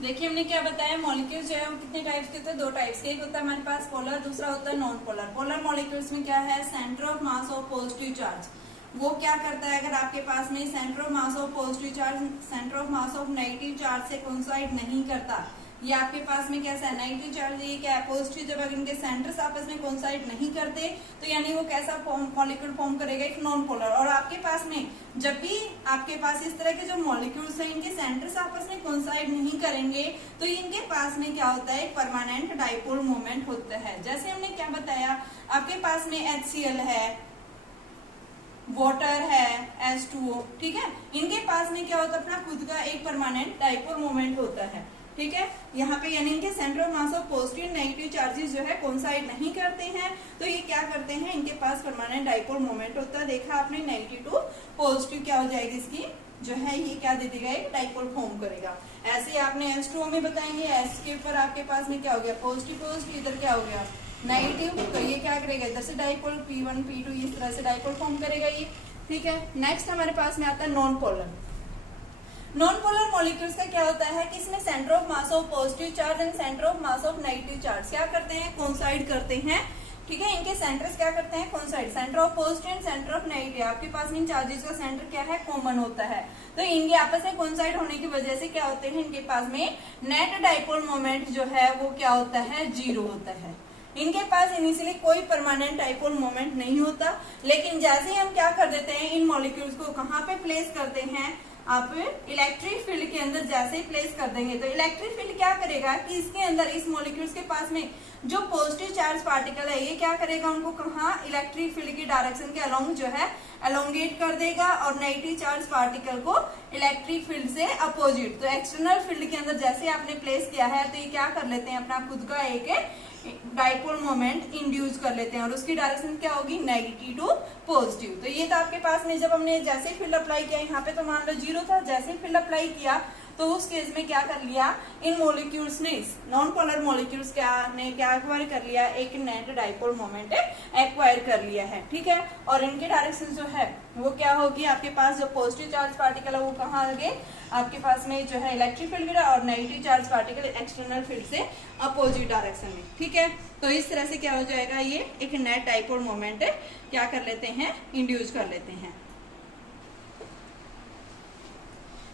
देखिए हमने क्या बताया, मॉलिक्यूल्स जो है वो कितने टाइप्स के होते हैं, दो टाइप्स के। एक होता है हमारे पास पोलर, दूसरा होता है नॉन पोलर। पोलर मॉलिक्यूल्स में क्या है, centre of mass of positive charge. वो क्या करता है, अगर आपके पास में centre of mass of positive charge centre of mass of negative charge से कोइंसाइड नहीं करता, ये आपके पास में कैसा है, नेगेटिव चार्ज, ये क्या है पॉजिटिव। जब अगर इनके सेंटर्स आपस में कोइंसाइड नहीं करते तो यानी वो कैसा मॉलिक्यूल फॉर्म करेगा, एक नॉन पोलर। और आपके पास में जब भी आपके पास इस तरह के जो मॉलिक्यूल्स हैं इनके सेंटर्स आपस में कोइंसाइड नहीं करेंगे तो इनके पास में क्या होता है, एक परमानेंट डाइपोल मोमेंट होता है। जैसे हमने क्या बताया, आपके पास में HCl है, वाटर है, H2O, ठीक है, इनके पास में क्या होता है, अपना खुद का एक परमानेंट डाइपोल मोमेंट होता है। ठीक है, यहाँ पे यानी इनके centre of mass of positive negative charges जो है कोइंसाइड नहीं करते हैं तो ये क्या करते हैं, इनके पास परमानेंट डाइपोल मोमेंट होता है। देखा आपने, नेगेटिव टू पॉजिटिव क्या हो जाएगी, इसकी जो है ये क्या दे देगा, एक डाइपोल फॉर्म करेगा। ऐसे आपने H2O में बताएंगे, H के ऊपर आपके पास में क्या हो गया, पॉजिटिव पॉजिटिव, इधर क्या हो गया नेगेटिव, तो ये क्या करेगा, इधर से डाइपोल P1 P2 इस तरह से डाइपोल फॉर्म करेगा ये। ठीक है, नेक्स्ट हमारे पास में आता है non polar. Non polar molecules का क्या होता है कि इसमें centre of mass of positive charge and centre of mass of negative charge क्या करते हैं, कोइंसाइड करते हैं। ठीक है, इनके सेंटर्स क्या करते हैं, coincide. Centre of positive and centre of negative, आपके पास इन चार्जेस का सेंटर क्या है, कॉमन होता है। तो इनके आपस में कोइंसाइड होने की वजह से क्या होते हैं, इनके पास में नेट डाइपोल मोमेंट जो है वो क्या होता है, 0 होता है। इनके पास इनिशियली कोई परमानेंट डाइपोल मोमेंट नहीं होता, लेकिन जैसे ही हम क्या कर देते हैं, इन मॉलिक्यूल्स को कहाँ पे प्लेस करते हैं, आप इलेक्ट्रिक फील्ड के अंदर जैसे ही प्लेस कर देंगे तो इलेक्ट्रिक फील्ड क्या करेगा कि इसके अंदर इस मॉलिक्यूल्स के पास में जो पॉजिटिव चार्ज पार्टिकल है ये क्या करेगा, उनको कहाँ, इलेक्ट्रिक फील्ड की डायरेक्शन के अलोंग जो है एलोंगेट कर देगा और नेगेटिव चार्ज पार्टिकल को इलेक्ट्रिक फील्ड से अपोजिट। तो एक्सटर्नल फील्ड के अंदर जैसे आपने प्लेस किया है तो ये क्या कर लेते हैं, अपना खुद का एक डाइपोल मोमेंट इंड्यूस कर लेते हैं और उसकी डायरेक्शन क्या होगी, नेगेटिव टू पॉजिटिव। तो ये तो आपके पास में जब हमने जैसे ही फील्ड अप्लाई किया, यहाँ पे तो मान लो 0 था, जैसे ही फील्ड अप्लाई किया तो उस केस में क्या कर लिया, इन मॉलिक्यूल्स ने, नॉन पोलर मॉलिक्यूल्स क्या एक्वायर कर लिया, एक नेट डाइपोल मोमेंट एक्वायर कर लिया है। ठीक है, और इनके डायरेक्शन जो है वो क्या होगी, आपके पास जो पॉजिटिव चार्ज पार्टिकल है वो कहाँ आ गए, आपके पास में जो है इलेक्ट्रिक फील्ड और negative charge particle external field से अपोजिट डायरेक्शन में। ठीक है, तो इस तरह से क्या हो जाएगा, ये एक नेट डाइपोल मोमेंट क्या कर लेते हैं, इंड्यूस कर लेते हैं।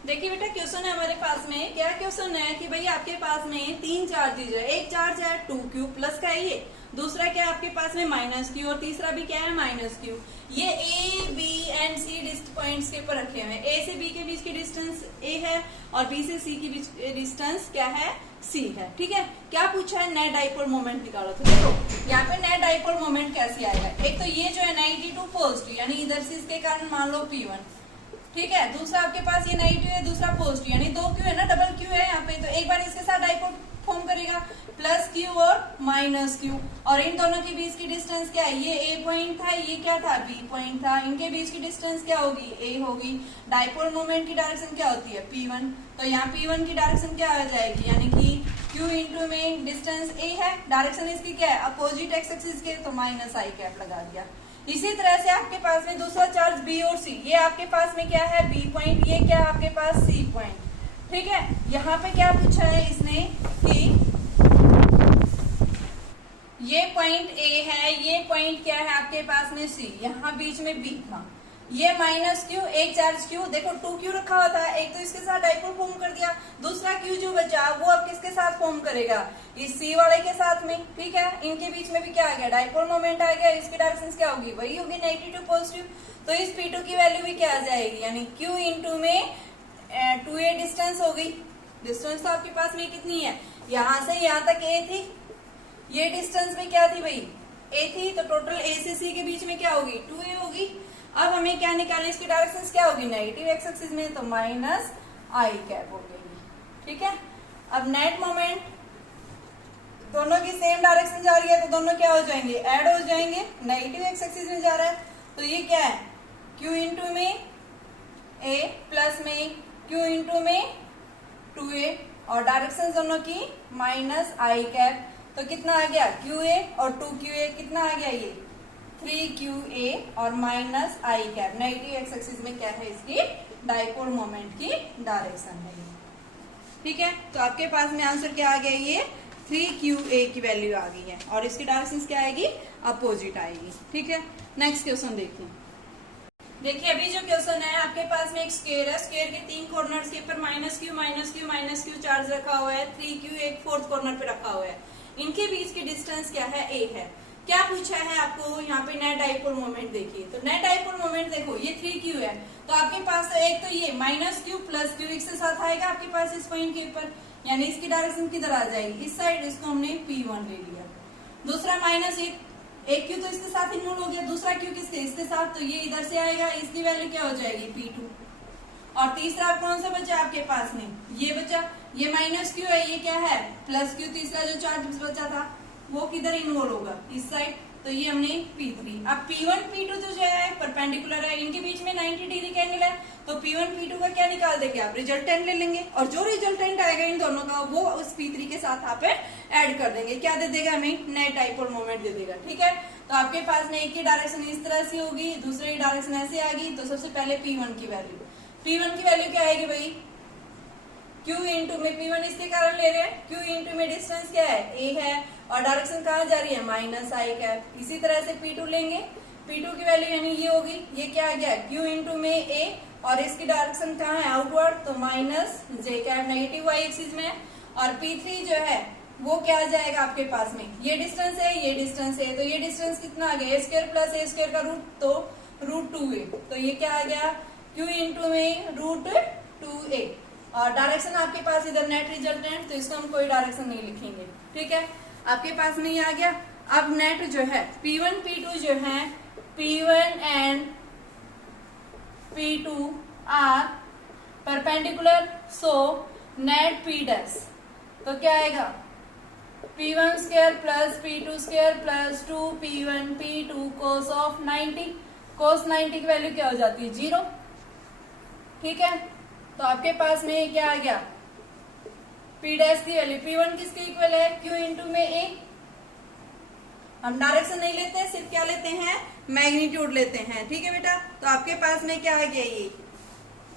देखिए बेटा, क्वेश्चन है हमारे पास में, क्या क्वेश्चन है कि भाई आपके पास में 3 चार्जेज है, एक चार्ज है 2q प्लस का है ये, दूसरा क्या है आपके पास में -q और तीसरा भी क्या है -q। ये A, B and C points के ऊपर रखे हुए हैं। A से B के बीच की डिस्टेंस A है और B से C की बीच डिस्टेंस क्या है, C है। ठीक है, क्या पूछा है, नेट डाइपोल मोमेंट निकालो। तो देखो यहाँ पे नेट डाइपोल मोमेंट कैसे आएगा, एक तो ये जो है नेगेटिव टू पॉजिटिव यानी इधर से इसके कारण मान लो P1, ठीक है, दूसरा आपके पास ये नेगेटिव है, दूसरा पॉजिटिव यानी 2q है ना, डबल q है यहाँ पे, तो एक बार इसके साथ डाइपोल फॉर्म करेगा +q और -q और इन दोनों के बीच की डिस्टेंस क्या है, ये A पॉइंट था, ये क्या था, B पॉइंट था, इनके बीच की डिस्टेंस क्या होगी, A होगी। डाइपोल मोमेंट की डायरेक्शन क्या होती है, P1, तो यहाँ P1 की डायरेक्शन क्या आ जाएगी, यानी कि q इंटू में डिस्टेंस A है, डायरेक्शन इसकी क्या है, अपोजिट x एक्सिस के, तो -i लगा दिया। इसी तरह से आपके पास में दूसरा चार्ज B और C, ये आपके पास में क्या है, B पॉइंट, ये क्या है आपके पास C पॉइंट। ठीक है, यहाँ पे क्या पूछा है इसने कि ये पॉइंट A है, ये पॉइंट क्या है आपके पास में C, यहाँ बीच में B था। ये माइनस क्यू, एक चार्ज क्यू, देखो 2q रखा होता है, एक तो इसके साथ डाइपोल फॉर्म कर दिया, दूसरा क्यू जो बचा वो अब किसके साथ फॉर्म करेगा, इस सी वाले के साथ में, ठीक है। इनके बीच में भी क्या आ गया, डाइपोल मोमेंट आ गया, इसकी डायरेक्शन क्या होगी, वही होगी नेगेटिव टू पॉजिटिव। तो इस P2 की वैल्यू भी क्या आ जाएगी, यानी Q इंटू में 2a डिस्टेंस हो गई। डिस्टेंस तो आपके पास में कितनी है, यहां से यहां तक a थी, ये डिस्टेंस में क्या थी भाई, a थी, तो टोटल a से c के बीच में क्या होगी, 2a होगी। अब हमें क्या निकालना, इसकी डायरेक्शन क्या होगी, नेगेटिव एक्स एक्सिस में, तो माइनस आई कैप हो गई, ठीक है। अब नेट मोमेंट दोनों की सेम डायरेक्शन जा रही है, तो दोनों क्या हो जाएंगे, ऐड हो जाएंगे, नेगेटिव एक्स एक्सिस में जा रहा है, तो ये क्या है, Q इंटू में A प्लस में Q इंटू में 2a, और डायरेक्शन दोनों की माइनस आई कैप, तो कितना आ गया, QA और 2QA, कितना आ गया ये 3QA और माइनस आई कैप। नेगेटिव एक्स एक्सिस में क्या है, इसकी डाइपोल मोमेंट की डायरेक्शन है, ठीक है। तो आपके पास में आंसर क्या आ गया, ये 3QA की वैल्यू आ गई है, और इसकी डायरेक्शन क्या आएगी, अपोजिट आएगी, ठीक है। नेक्स्ट क्वेश्चन देखिए। देखिए अभी जो क्वेश्चन है, आपके पास में एक स्क्वायर है, स्क्वायर के 3 कॉर्नर्स के ऊपर माइनस क्यू चार्ज रखा हुआ है, 3Q एक 4th कॉर्नर पे रखा हुआ है, इनके बीच की डिस्टेंस क्या है, a है। क्या पूछा है आपको, यहाँ पे नेट डाइपोल मोमेंट देखिए, तो नेट डाइपोल मोमेंट देखो ये 3Q है, तो आपके पास एक तो ये माइनस क्यू प्लस क्यू इसके साथ आएगा आपके पास इस पॉइंट के ऊपर, यानी इसकी डायरेक्शन किधर आ जाएगी, इस साइड, इसको हमने P1 ले लिया। दूसरा माइनस एक क्यू तो इसके साथ इन्वॉल्व हो गया, दूसरा क्यू किसके, इसके साथ, तो ये इधर से आएगा, इसकी वैल्यू क्या हो जाएगी P2। और तीसरा कौन सा बचा आपके पास में, ये बचा, ये माइनस क्यू है, ये क्या है प्लस क्यू, तीसरा जो चार्ज बचा था वो किधर इन्वॉल्व होगा, इस साइड, तो ये हमने P3। अब P1 P2 तो जो है परपेंडिकुलर है, इनके बीच में 90 डिग्री का एंगल है, तो P1 P2 का क्या निकाल देंगे आप, रिजल्टेंट ले लेंगे, और जो रिजल्टेंट आएगा इन दोनों का वो उस P3 के साथ आप ऐड कर देंगे, क्या दे देगा हमें, नेट डाइपोल मोमेंट दे देगा, ठीक है। तो आपके पास में एक की डायरेक्शन इस तरह से होगी, दूसरे की डायरेक्शन ऐसे आ गई, तो सबसे पहले P1 की वैल्यू क्या आएगी भाई, Q इंटू में P1 इसके कारण ले रहे हैं, Q इंटू में डिस्टेंस क्या है, A है, और डायरेक्शन कहाँ जा रही है, माइनस आई कैप। इसी तरह से P2 लेंगे, P2 की वैल्यू यानी ये होगी, ये क्या आ गया, Q इंटू में A, और इसकी डायरेक्शन कहाँ है, आउटवर्ड, तो माइनस जे कैप, नेगेटिव वाई एक्सिस में। और P3 जो है वो क्या आ जाएगा आपके पास में, ये डिस्टेंस है, ये डिस्टेंस है, तो ये डिस्टेंस कितना आ गया, a square plus a square का रूट, तो √2a, तो ये क्या आ गया, Q इंटू में √2a। और डायरेक्शन आपके पास इधर नेट रिजल्टेंट, तो इसको हम कोई डायरेक्शन नहीं लिखेंगे, ठीक है। आपके पास में ये आ गया। अब नेट जो है P1 P2 जो है, P1 एंड P2 are perpendicular, so net P dash, तो क्या आएगा, P1 square plus P2 square plus 2P1 P2 cos of 90, cos 90 की वैल्यू क्या हो जाती है, 0, ठीक है। तो आपके पास में क्या आ गया, P डैश की वैल्यू, P1 किसके इक्वल है, Q इंटू में A। हम डायरेक्शन नहीं लेते हैं, सिर्फ क्या लेते हैं, मैग्नीट्यूड लेते हैं, ठीक है बेटा। तो आपके पास में क्या आ गया, ये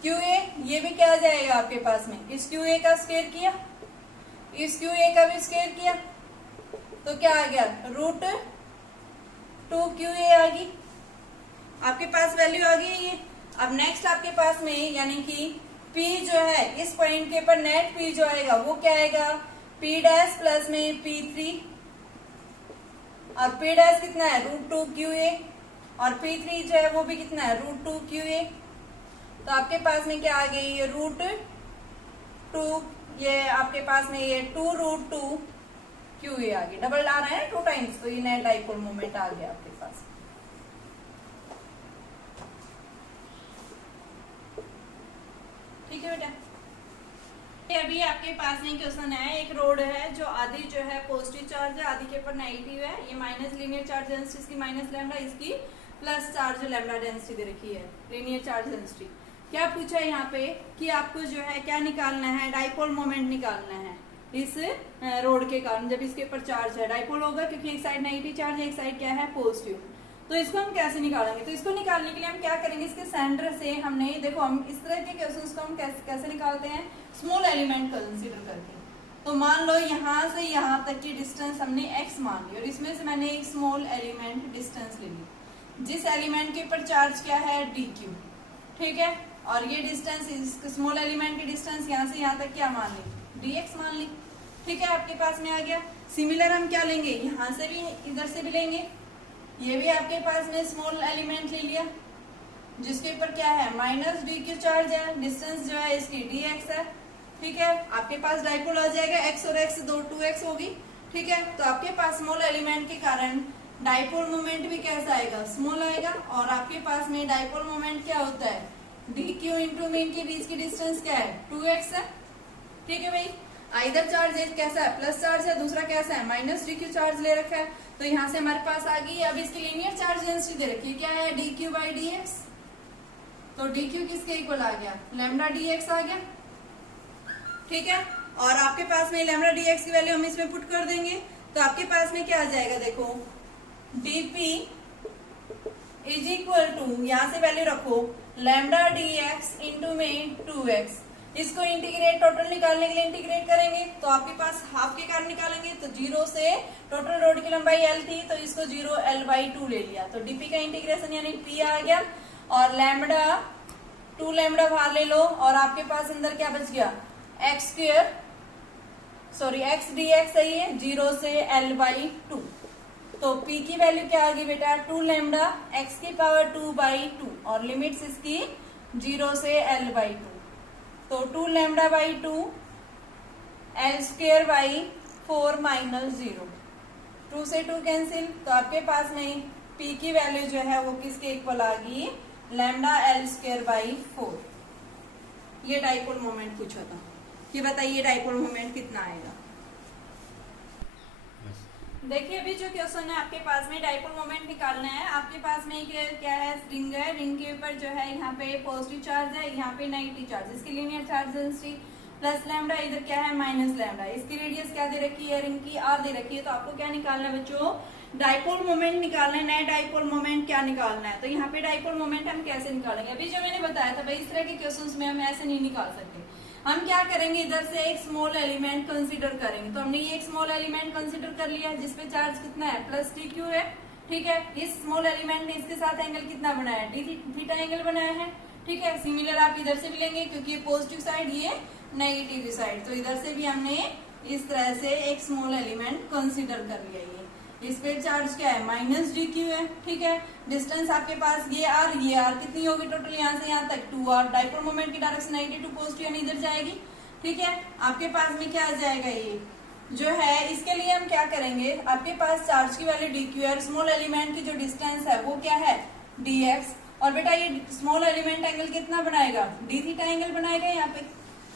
QA, ये भी क्या आ जाएगा आपके पास में, इस QA का स्क्वायर किया, इस QA का भी स्क्वायर किया, तो क्या आ गया, √2QA आ गई, आपके पास वैल्यू आ गई ये। अब नेक्स्ट आपके पास में यानी कि P जो है इस पॉइंट के ऊपर नेट P जो आएगा वो क्या आएगा, P डैश प्लस में P3, और P डैश कितना है, √2QA, और P3 जो है वो भी कितना है, √2QA। तो आपके पास में क्या आ गई, ये √2, ये आपके पास में ये 2√2QA आ गई, डबल आ रहा है 2 टाइम्स, तो ये नेट डाइपोल मोमेंट आ गया आपके पास, ठीक है बेटा। अभी आपके पास में क्वेश्चन है, एक रोड है जो आधी जो है पॉजिटिव चार्ज है, आधी के ऊपर नेगेटिव है, ये माइनस लीनियर चार्ज डेंसिटी, इसकी माइनस लैम्डा, इसकी प्लस चार्ज लैम्डा डेंसिटी दे रखी है, लीनियर चार्ज डेंसिटी। क्या पूछा है यहाँ पे कि आपको जो है क्या निकालना है, डाइपोल मोमेंट निकालना है इस रोड के कारण, जब इसके ऊपर चार्ज है, डाइपोल होगा क्योंकि एक साइड नेगेटिव चार्ज है, एक साइड क्या है पॉजिटिव। तो इसको हम कैसे निकालेंगे, तो इसको निकालने के लिए हम क्या करेंगे, इसके सेंटर से हमने देखो, हम इस तरह के क्वेश्चंस को हम कैसे निकालते हैं, स्मॉल एलिमेंट कंसीडर करके। तो मान लो यहाँ से यहाँ तक की डिस्टेंस हमने x मान ली, और इसमें से मैंने एक स्मॉल एलिमेंट डिस्टेंस ले ली, जिस एलिमेंट के ऊपर चार्ज क्या है डी क्यू, ठीक है, और ये डिस्टेंस स्मॉल एलिमेंट की डिस्टेंस यहाँ से यहाँ तक क्या मान ली, डी एक्स मान ली, ठीक है, आपके पास में आ गया। सिमिलर हम क्या लेंगे, यहाँ से भी इधर से भी लेंगे, ये भी आपके पास में स्मॉल एलिमेंट ले लिया जिसके ऊपर क्या है माइनस डी क्यू चार्ज है, डिस्टेंस जो है इसकी डी एक्स है, ठीक है, आपके पास डाइपोल आ जाएगा, एक्स और एक्स दो 2x होगी, ठीक है, तो आपके पास स्मॉल एलिमेंट के कारण डाइपोल मोमेंट भी कैसा आएगा, स्मॉल आएगा, और आपके पास में डाइपोल मोमेंट क्या होता है, डी क्यू इंटू में इनके बीच की डिस्टेंस क्या है 2x है, ठीक है भाई। इधर चार्ज एक कैसा है प्लस चार्ज है, दूसरा कैसा है माइनस डी क्यू चार्ज ले रखा है, तो यहाँ से हमारे पास आ गई। अब इसकी लीनियर चार्ज डेंसिटी दे रखी है, क्या है D q by d x, तो डी क्यू किसके इक्वल आ गया, लैम्डा डी एक्स आ गया, ठीक है, और आपके पास में लैम्डा डी एक्स की वैल्यू हम इसमें पुट कर देंगे, तो आपके पास में क्या आ जाएगा, देखो डीपी इज इक्वल टू, यहाँ से वैल्यू रखो लैम्डा डी एक्स इंटू में 2x, इसको इंटीग्रेट टोटल निकालने के लिए इंटीग्रेट करेंगे, तो आपके पास हाफ के कारण निकालेंगे, तो 0 से टोटल रोड की लंबाई l थी, तो इसको 0 l/2 ले लिया, तो डीपी का इंटीग्रेशन यानी p आ गया, और लैम्डा 2 लैम्डा बाहर ले लो, और आपके पास अंदर क्या बच गया x square, sorry x D x सही है, 0 से l/2, तो p की वैल्यू क्या आ गई बेटा 2 लैम्डा x की पावर 2/2, और लिमिट्स इसकी 0 से l/2, तो 2 lambda by 2 l square by 4 minus 0, 2 से 2 कैंसिल, तो आपके पास में p की वैल्यू जो है वो किसके इक्वल आ गई लैम्डा l स्क्वायर बाई 4। ये डाइपोल मोमेंट पूछा था कि बताइए डाइपोल मोमेंट कितना आएगा। देखिए अभी जो क्वेश्चन है आपके पास में डाइपोल मोमेंट निकालना है, आपके पास में क्या है रिंग है, रिंग के ऊपर जो है यहाँ पे पॉजिटिव चार्ज है, यहाँ पे नेगेटिव चार्ज, इसकी linear charge density plus lambda, इधर क्या है माइनस लैम्डा, इसकी रेडियस क्या दे रखी है रिंग की r दे रखी है, तो आपको क्या निकालना है बच्चों डाइपोल मोमेंट निकालना है, नया डाइपोल मोमेंट क्या निकालना है, तो यहाँ पे डाइपोल मोमेंट हम कैसे निकालेंगे, अभी जो मैंने बताया था भाई इस तरह के क्वेश्चन में हम ऐसे नहीं निकाल सकते, हम क्या करेंगे इधर से एक स्मॉल एलिमेंट कंसीडर करेंगे, तो हमने ये एक स्मॉल एलिमेंट कंसीडर कर लिया जिसपे चार्ज कितना है प्लस डी क्यू है, ठीक है, इस स्मॉल एलिमेंट ने इसके साथ एंगल कितना बनाया डी थीटा एंगल बनाया है, ठीक है, सिमिलर आप इधर से भी लेंगे क्योंकि ये पॉजिटिव साइड ये नेगेटिव साइड, तो इधर से भी हमने इस तरह से एक स्मॉल एलिमेंट कंसीडर कर लिया, ये इस पे चार्ज क्या है माइनस डी क्यू है, ठीक है, डिस्टेंस आपके पास ये आर कितनी होगी टोटल यहाँ से यहाँ तक 2r, डाइपोल मोमेंट की डायरेक्शन नेगेटिव टू पॉजिटिव यानी इधर जाएगी, ठीक है, आपके पास में क्या आ जाएगा ये जो है, इसके लिए हम क्या करेंगे, आपके पास चार्ज की वैल्यू डी क्यू है, स्मॉल एलिमेंट की जो डिस्टेंस है वो क्या है डी एक्स, और बेटा ये स्मॉल एलिमेंट एंगल कितना बनाएगा डी थीटा एंगल बनाएगा यहाँ पे,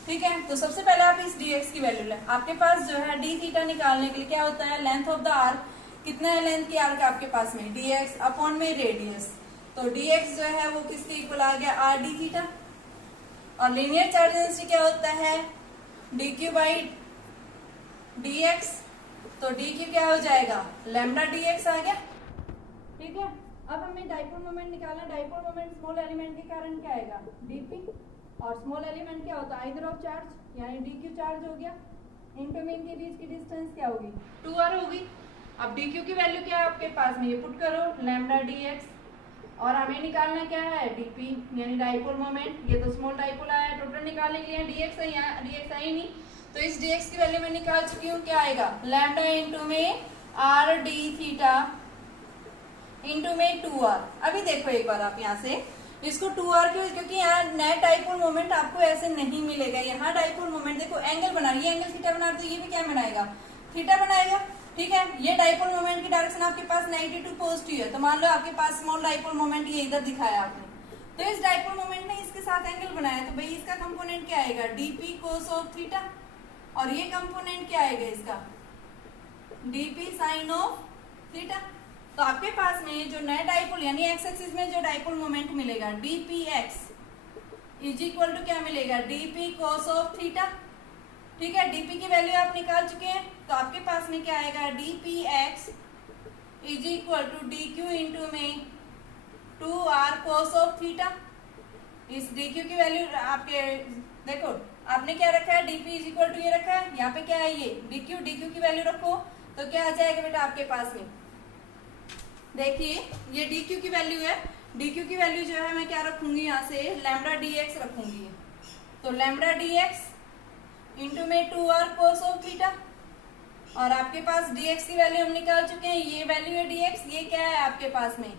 ठीक है, तो सबसे पहले आप इस डी एक्स की वैल्यू लें, आपके पास जो है डी थीटा निकालने के लिए क्या होता है लेंथ ऑफ द आर्क, कितना है लेंथ की आर्क आपके पास में डी एक्स अपॉन में रेडियस, तो डी एक्स जो है वो किसके इक्वल आ गया आर डी थीटा, और लीनियर चार्ज डेंसिटी क्या होता है D q by d x, तो डी क्यू क्या हो जाएगा लैम्डा डी एक्स आ गया, ठीक है। अब हमें डाइपोल मोमेंट निकालना, डाइपोल मोमेंट स्मॉल एलिमेंट के कारण क्या आएगा डीपी, और स्मॉल एलिमेंट क्या होता है आइदर ऑफ चार्ज यानी डी क्यू चार्ज हो गया, इंटू में इनके बीच की डिस्टेंस क्या होगी 2r होगी। अब डी क्यू की वैल्यू क्या है आपके पास में, ये पुट करो लैम्डा डी एक्स, और हमें निकालना क्या है डीपी यानी डाइपोल मोमेंट, ये तो स्मॉल डाइपोल आया है, टोटल निकालने के लिए डीएक्स है, यहाँ डीएक्स आई नहीं, तो इस डीएक्स की वैल्यू मैं निकाल चुकी हूँ, क्या आएगा लैम्डा इंटू में आर डी थीटा इंटू में 2r। अभी देखो एक बार आप यहाँ से इसको 2r क्यों, क्योंकि यहाँ नेट डाइपोल मोमेंट आपको ऐसे नहीं मिलेगा, यहाँ डाइपोल मोमेंट देखो एंगल बना, ये एंगल थीटा बना, तो ये भी क्या बनाएगा थीटा बनाएगा, ठीक है, ये डाइपोल मोमेंट की डायरेक्शन आपके पास नेगेटिव टू पॉजिटिव है, तो मान लो आपके पास स्मॉल डाइपोल मोमेंट ये इधर दिखाया आपने, तो इस डाइपोल मोमेंट ने इसके साथ एंगल बनाया, तो भाई इसका कंपोनेंट क्या आएगा डीपी कोस ऑफ थीटा, और ये कंपोनेंट क्या आएगा इसका डीपी साइन ऑफ थीटा, तो आपके पास में जो नया डाइपोल यानी एक्स एक्सिस में जो डाइपोल मोमेंट मिलेगा dp x is equal to क्या मिलेगा डीपी कोस ऑफ थीटा, ठीक है, डीपी की वैल्यू आप निकाल चुके हैं, तो आपके पास में क्या आएगा dp x is equal to d q into में 2r कोस ऑफ थीटा, इस डी क्यू की वैल्यू आपके देखो आपने क्या रखा है डीपी इज इक्वल टू ये रखा है, यहाँ पे क्या है ये डी क्यू की वैल्यू रखो, तो क्या आ जाएगा बेटा आपके पास में देखिए ये डी क्यू की वैल्यू है, डी क्यू की वैल्यू जो है मैं क्या रखूंगी यहाँ से लैम्डा डी एक्स रखूंगी। तो लैम्डा डी एक्स इंटू में 2r कोस ऑफ थीटा, और आपके पास dx की वैल्यू हम निकाल चुके हैं, ये वैल्यू है dx, ये क्या है आपके पास में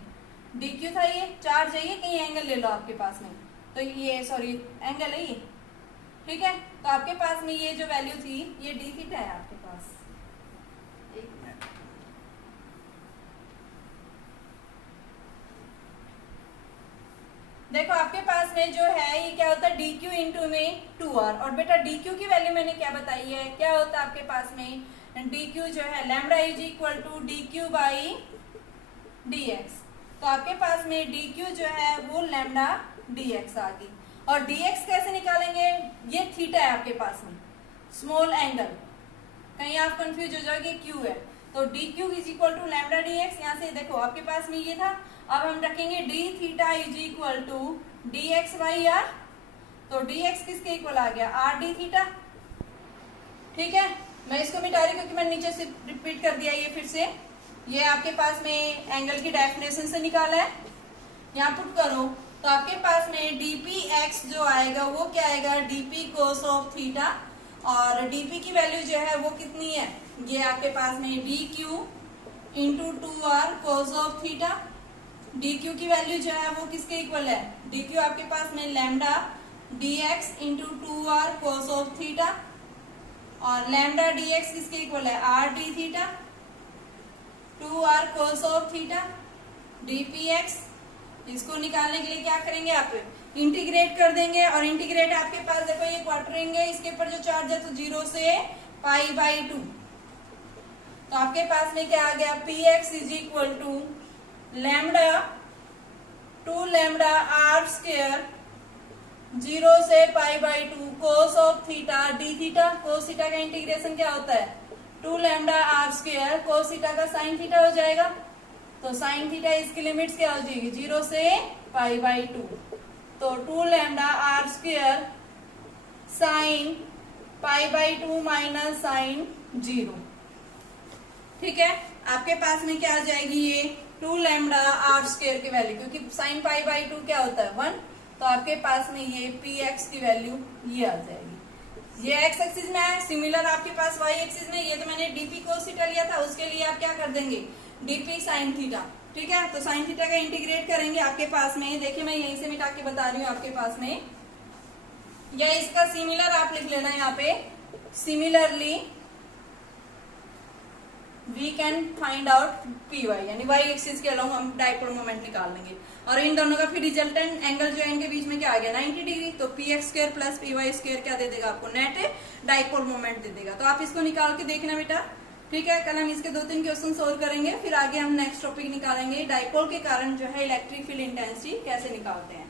dq था, ये चार्ज है, ये कहीं एंगल ले लो आपके पास में, तो ये सॉरी एंगल है ये, ठीक है। तो आपके पास में ये जो वैल्यू थी ये डी थीटा है आपके पास। एक मिनट, देखो आपके पास में जो है ये क्या होता है डी क्यू इंटू में 2r, और बेटा डी क्यू की वैल्यू मैंने क्या बताई है, क्या होता है आपके पास में डी क्यू जो है lambda is equal to d q by d x. तो आपके पास में डी क्यू जो है वो लैम्डा डी एक्स आ गई, और डी एक्स कैसे निकालेंगे, ये थीटा है आपके पास में स्मॉल एंगल, कहीं आप कंफ्यूज हो जाओगे क्यू है, तो d q is equal to lambda d x. यहाँ से देखो आपके पास में ये था, अब हम रखेंगे d theta is equal to d x by r, तो डी एक्स किसके इक्वल आ गया आर डी थीटा, ठीक है। मैं इसको मिटा रही क्योंकि मैंने नीचे से रिपीट कर दिया, ये फिर से ये आपके पास में एंगल की डेफिनेशन से निकाला है, यहाँ पुट करो तो आपके पास में डीपी एक्स जो आएगा वो क्या आएगा डीपी कोस ऑफ थीटा, और डीपी की वैल्यू जो है वो कितनी है, ये आपके पास में D q into 2r cos of theta. D q की वैल्यू जो है वो किसके इक्वल है, डी क्यू आपके पास में lambda d x into 2r cos of theta, और लैम्डा डी एक्स किसके इक्वल है R D theta 2r cos of theta DP x. इसको निकालने के लिए क्या करेंगे आप इंटीग्रेट कर देंगे, और इंटीग्रेट आपके पास देखो ये क्वार्टरिंग है, इसके ऊपर जो चार्ज है तो 0 से पाई बाई 2, तो आपके पास में क्या आ गया p x is equal to lambda 2 lambda r square 0 से pi by 2 cos of theta d theta. Cos theta का इंटीग्रेशन क्या होता है 2 lambda r square, cos theta का साइन थीटा हो जाएगा, तो साइन थीटा इसकी लिमिट्स क्या हो जाएगी 0 से पाई बाई 2, तो 2 lambda r square sine pi by 2 minus sine 0, ठीक है। आपके पास में क्या आ जाएगी ये 2 लैम्डा आर स्क्वायर की वैल्यू, क्योंकि साइन पाई बाई 2 क्या होता है 1, तो आपके पास में ये पी एक्स की वैल्यू ये आ जाएगी। ये एक्स एक्सिस में है, सिमिलर आपके पास वाई एक्सिस में, ये तो मैंने डीपी कोस थीटा लिया था, उसके लिए आप क्या कर देंगे डीपी साइन थीटा, ठीक है। तो साइन थीटा का इंटीग्रेट करेंगे आपके पास में, देखिए मैं यहीं से मिटा के बता रही हूँ आपके पास में, या इसका सिमिलर आप लिख लेना यहाँ पे, similarly we can find out p y, यानी वाई एक्सिस के अलोंग हम डाइपोल मोमेंट निकाल लेंगे, और इन दोनों का फिर रिजल्टेंट एंगल जो है इनके बीच में क्या आ गया 90 डिग्री, तो p x square plus p y square क्या दे देगा आपको नेट डाइपोल मोमेंट दे देगा। तो आप इसको निकाल के देखना बेटा, ठीक है। कल हम इसके 2-3 क्वेश्चन सोल्व करेंगे, फिर आगे हम नेक्स्ट टॉपिक निकालेंगे डाइपोल के कारण जो है इलेक्ट्रिक फील्ड इंटेंसिटी कैसे निकालते हैं।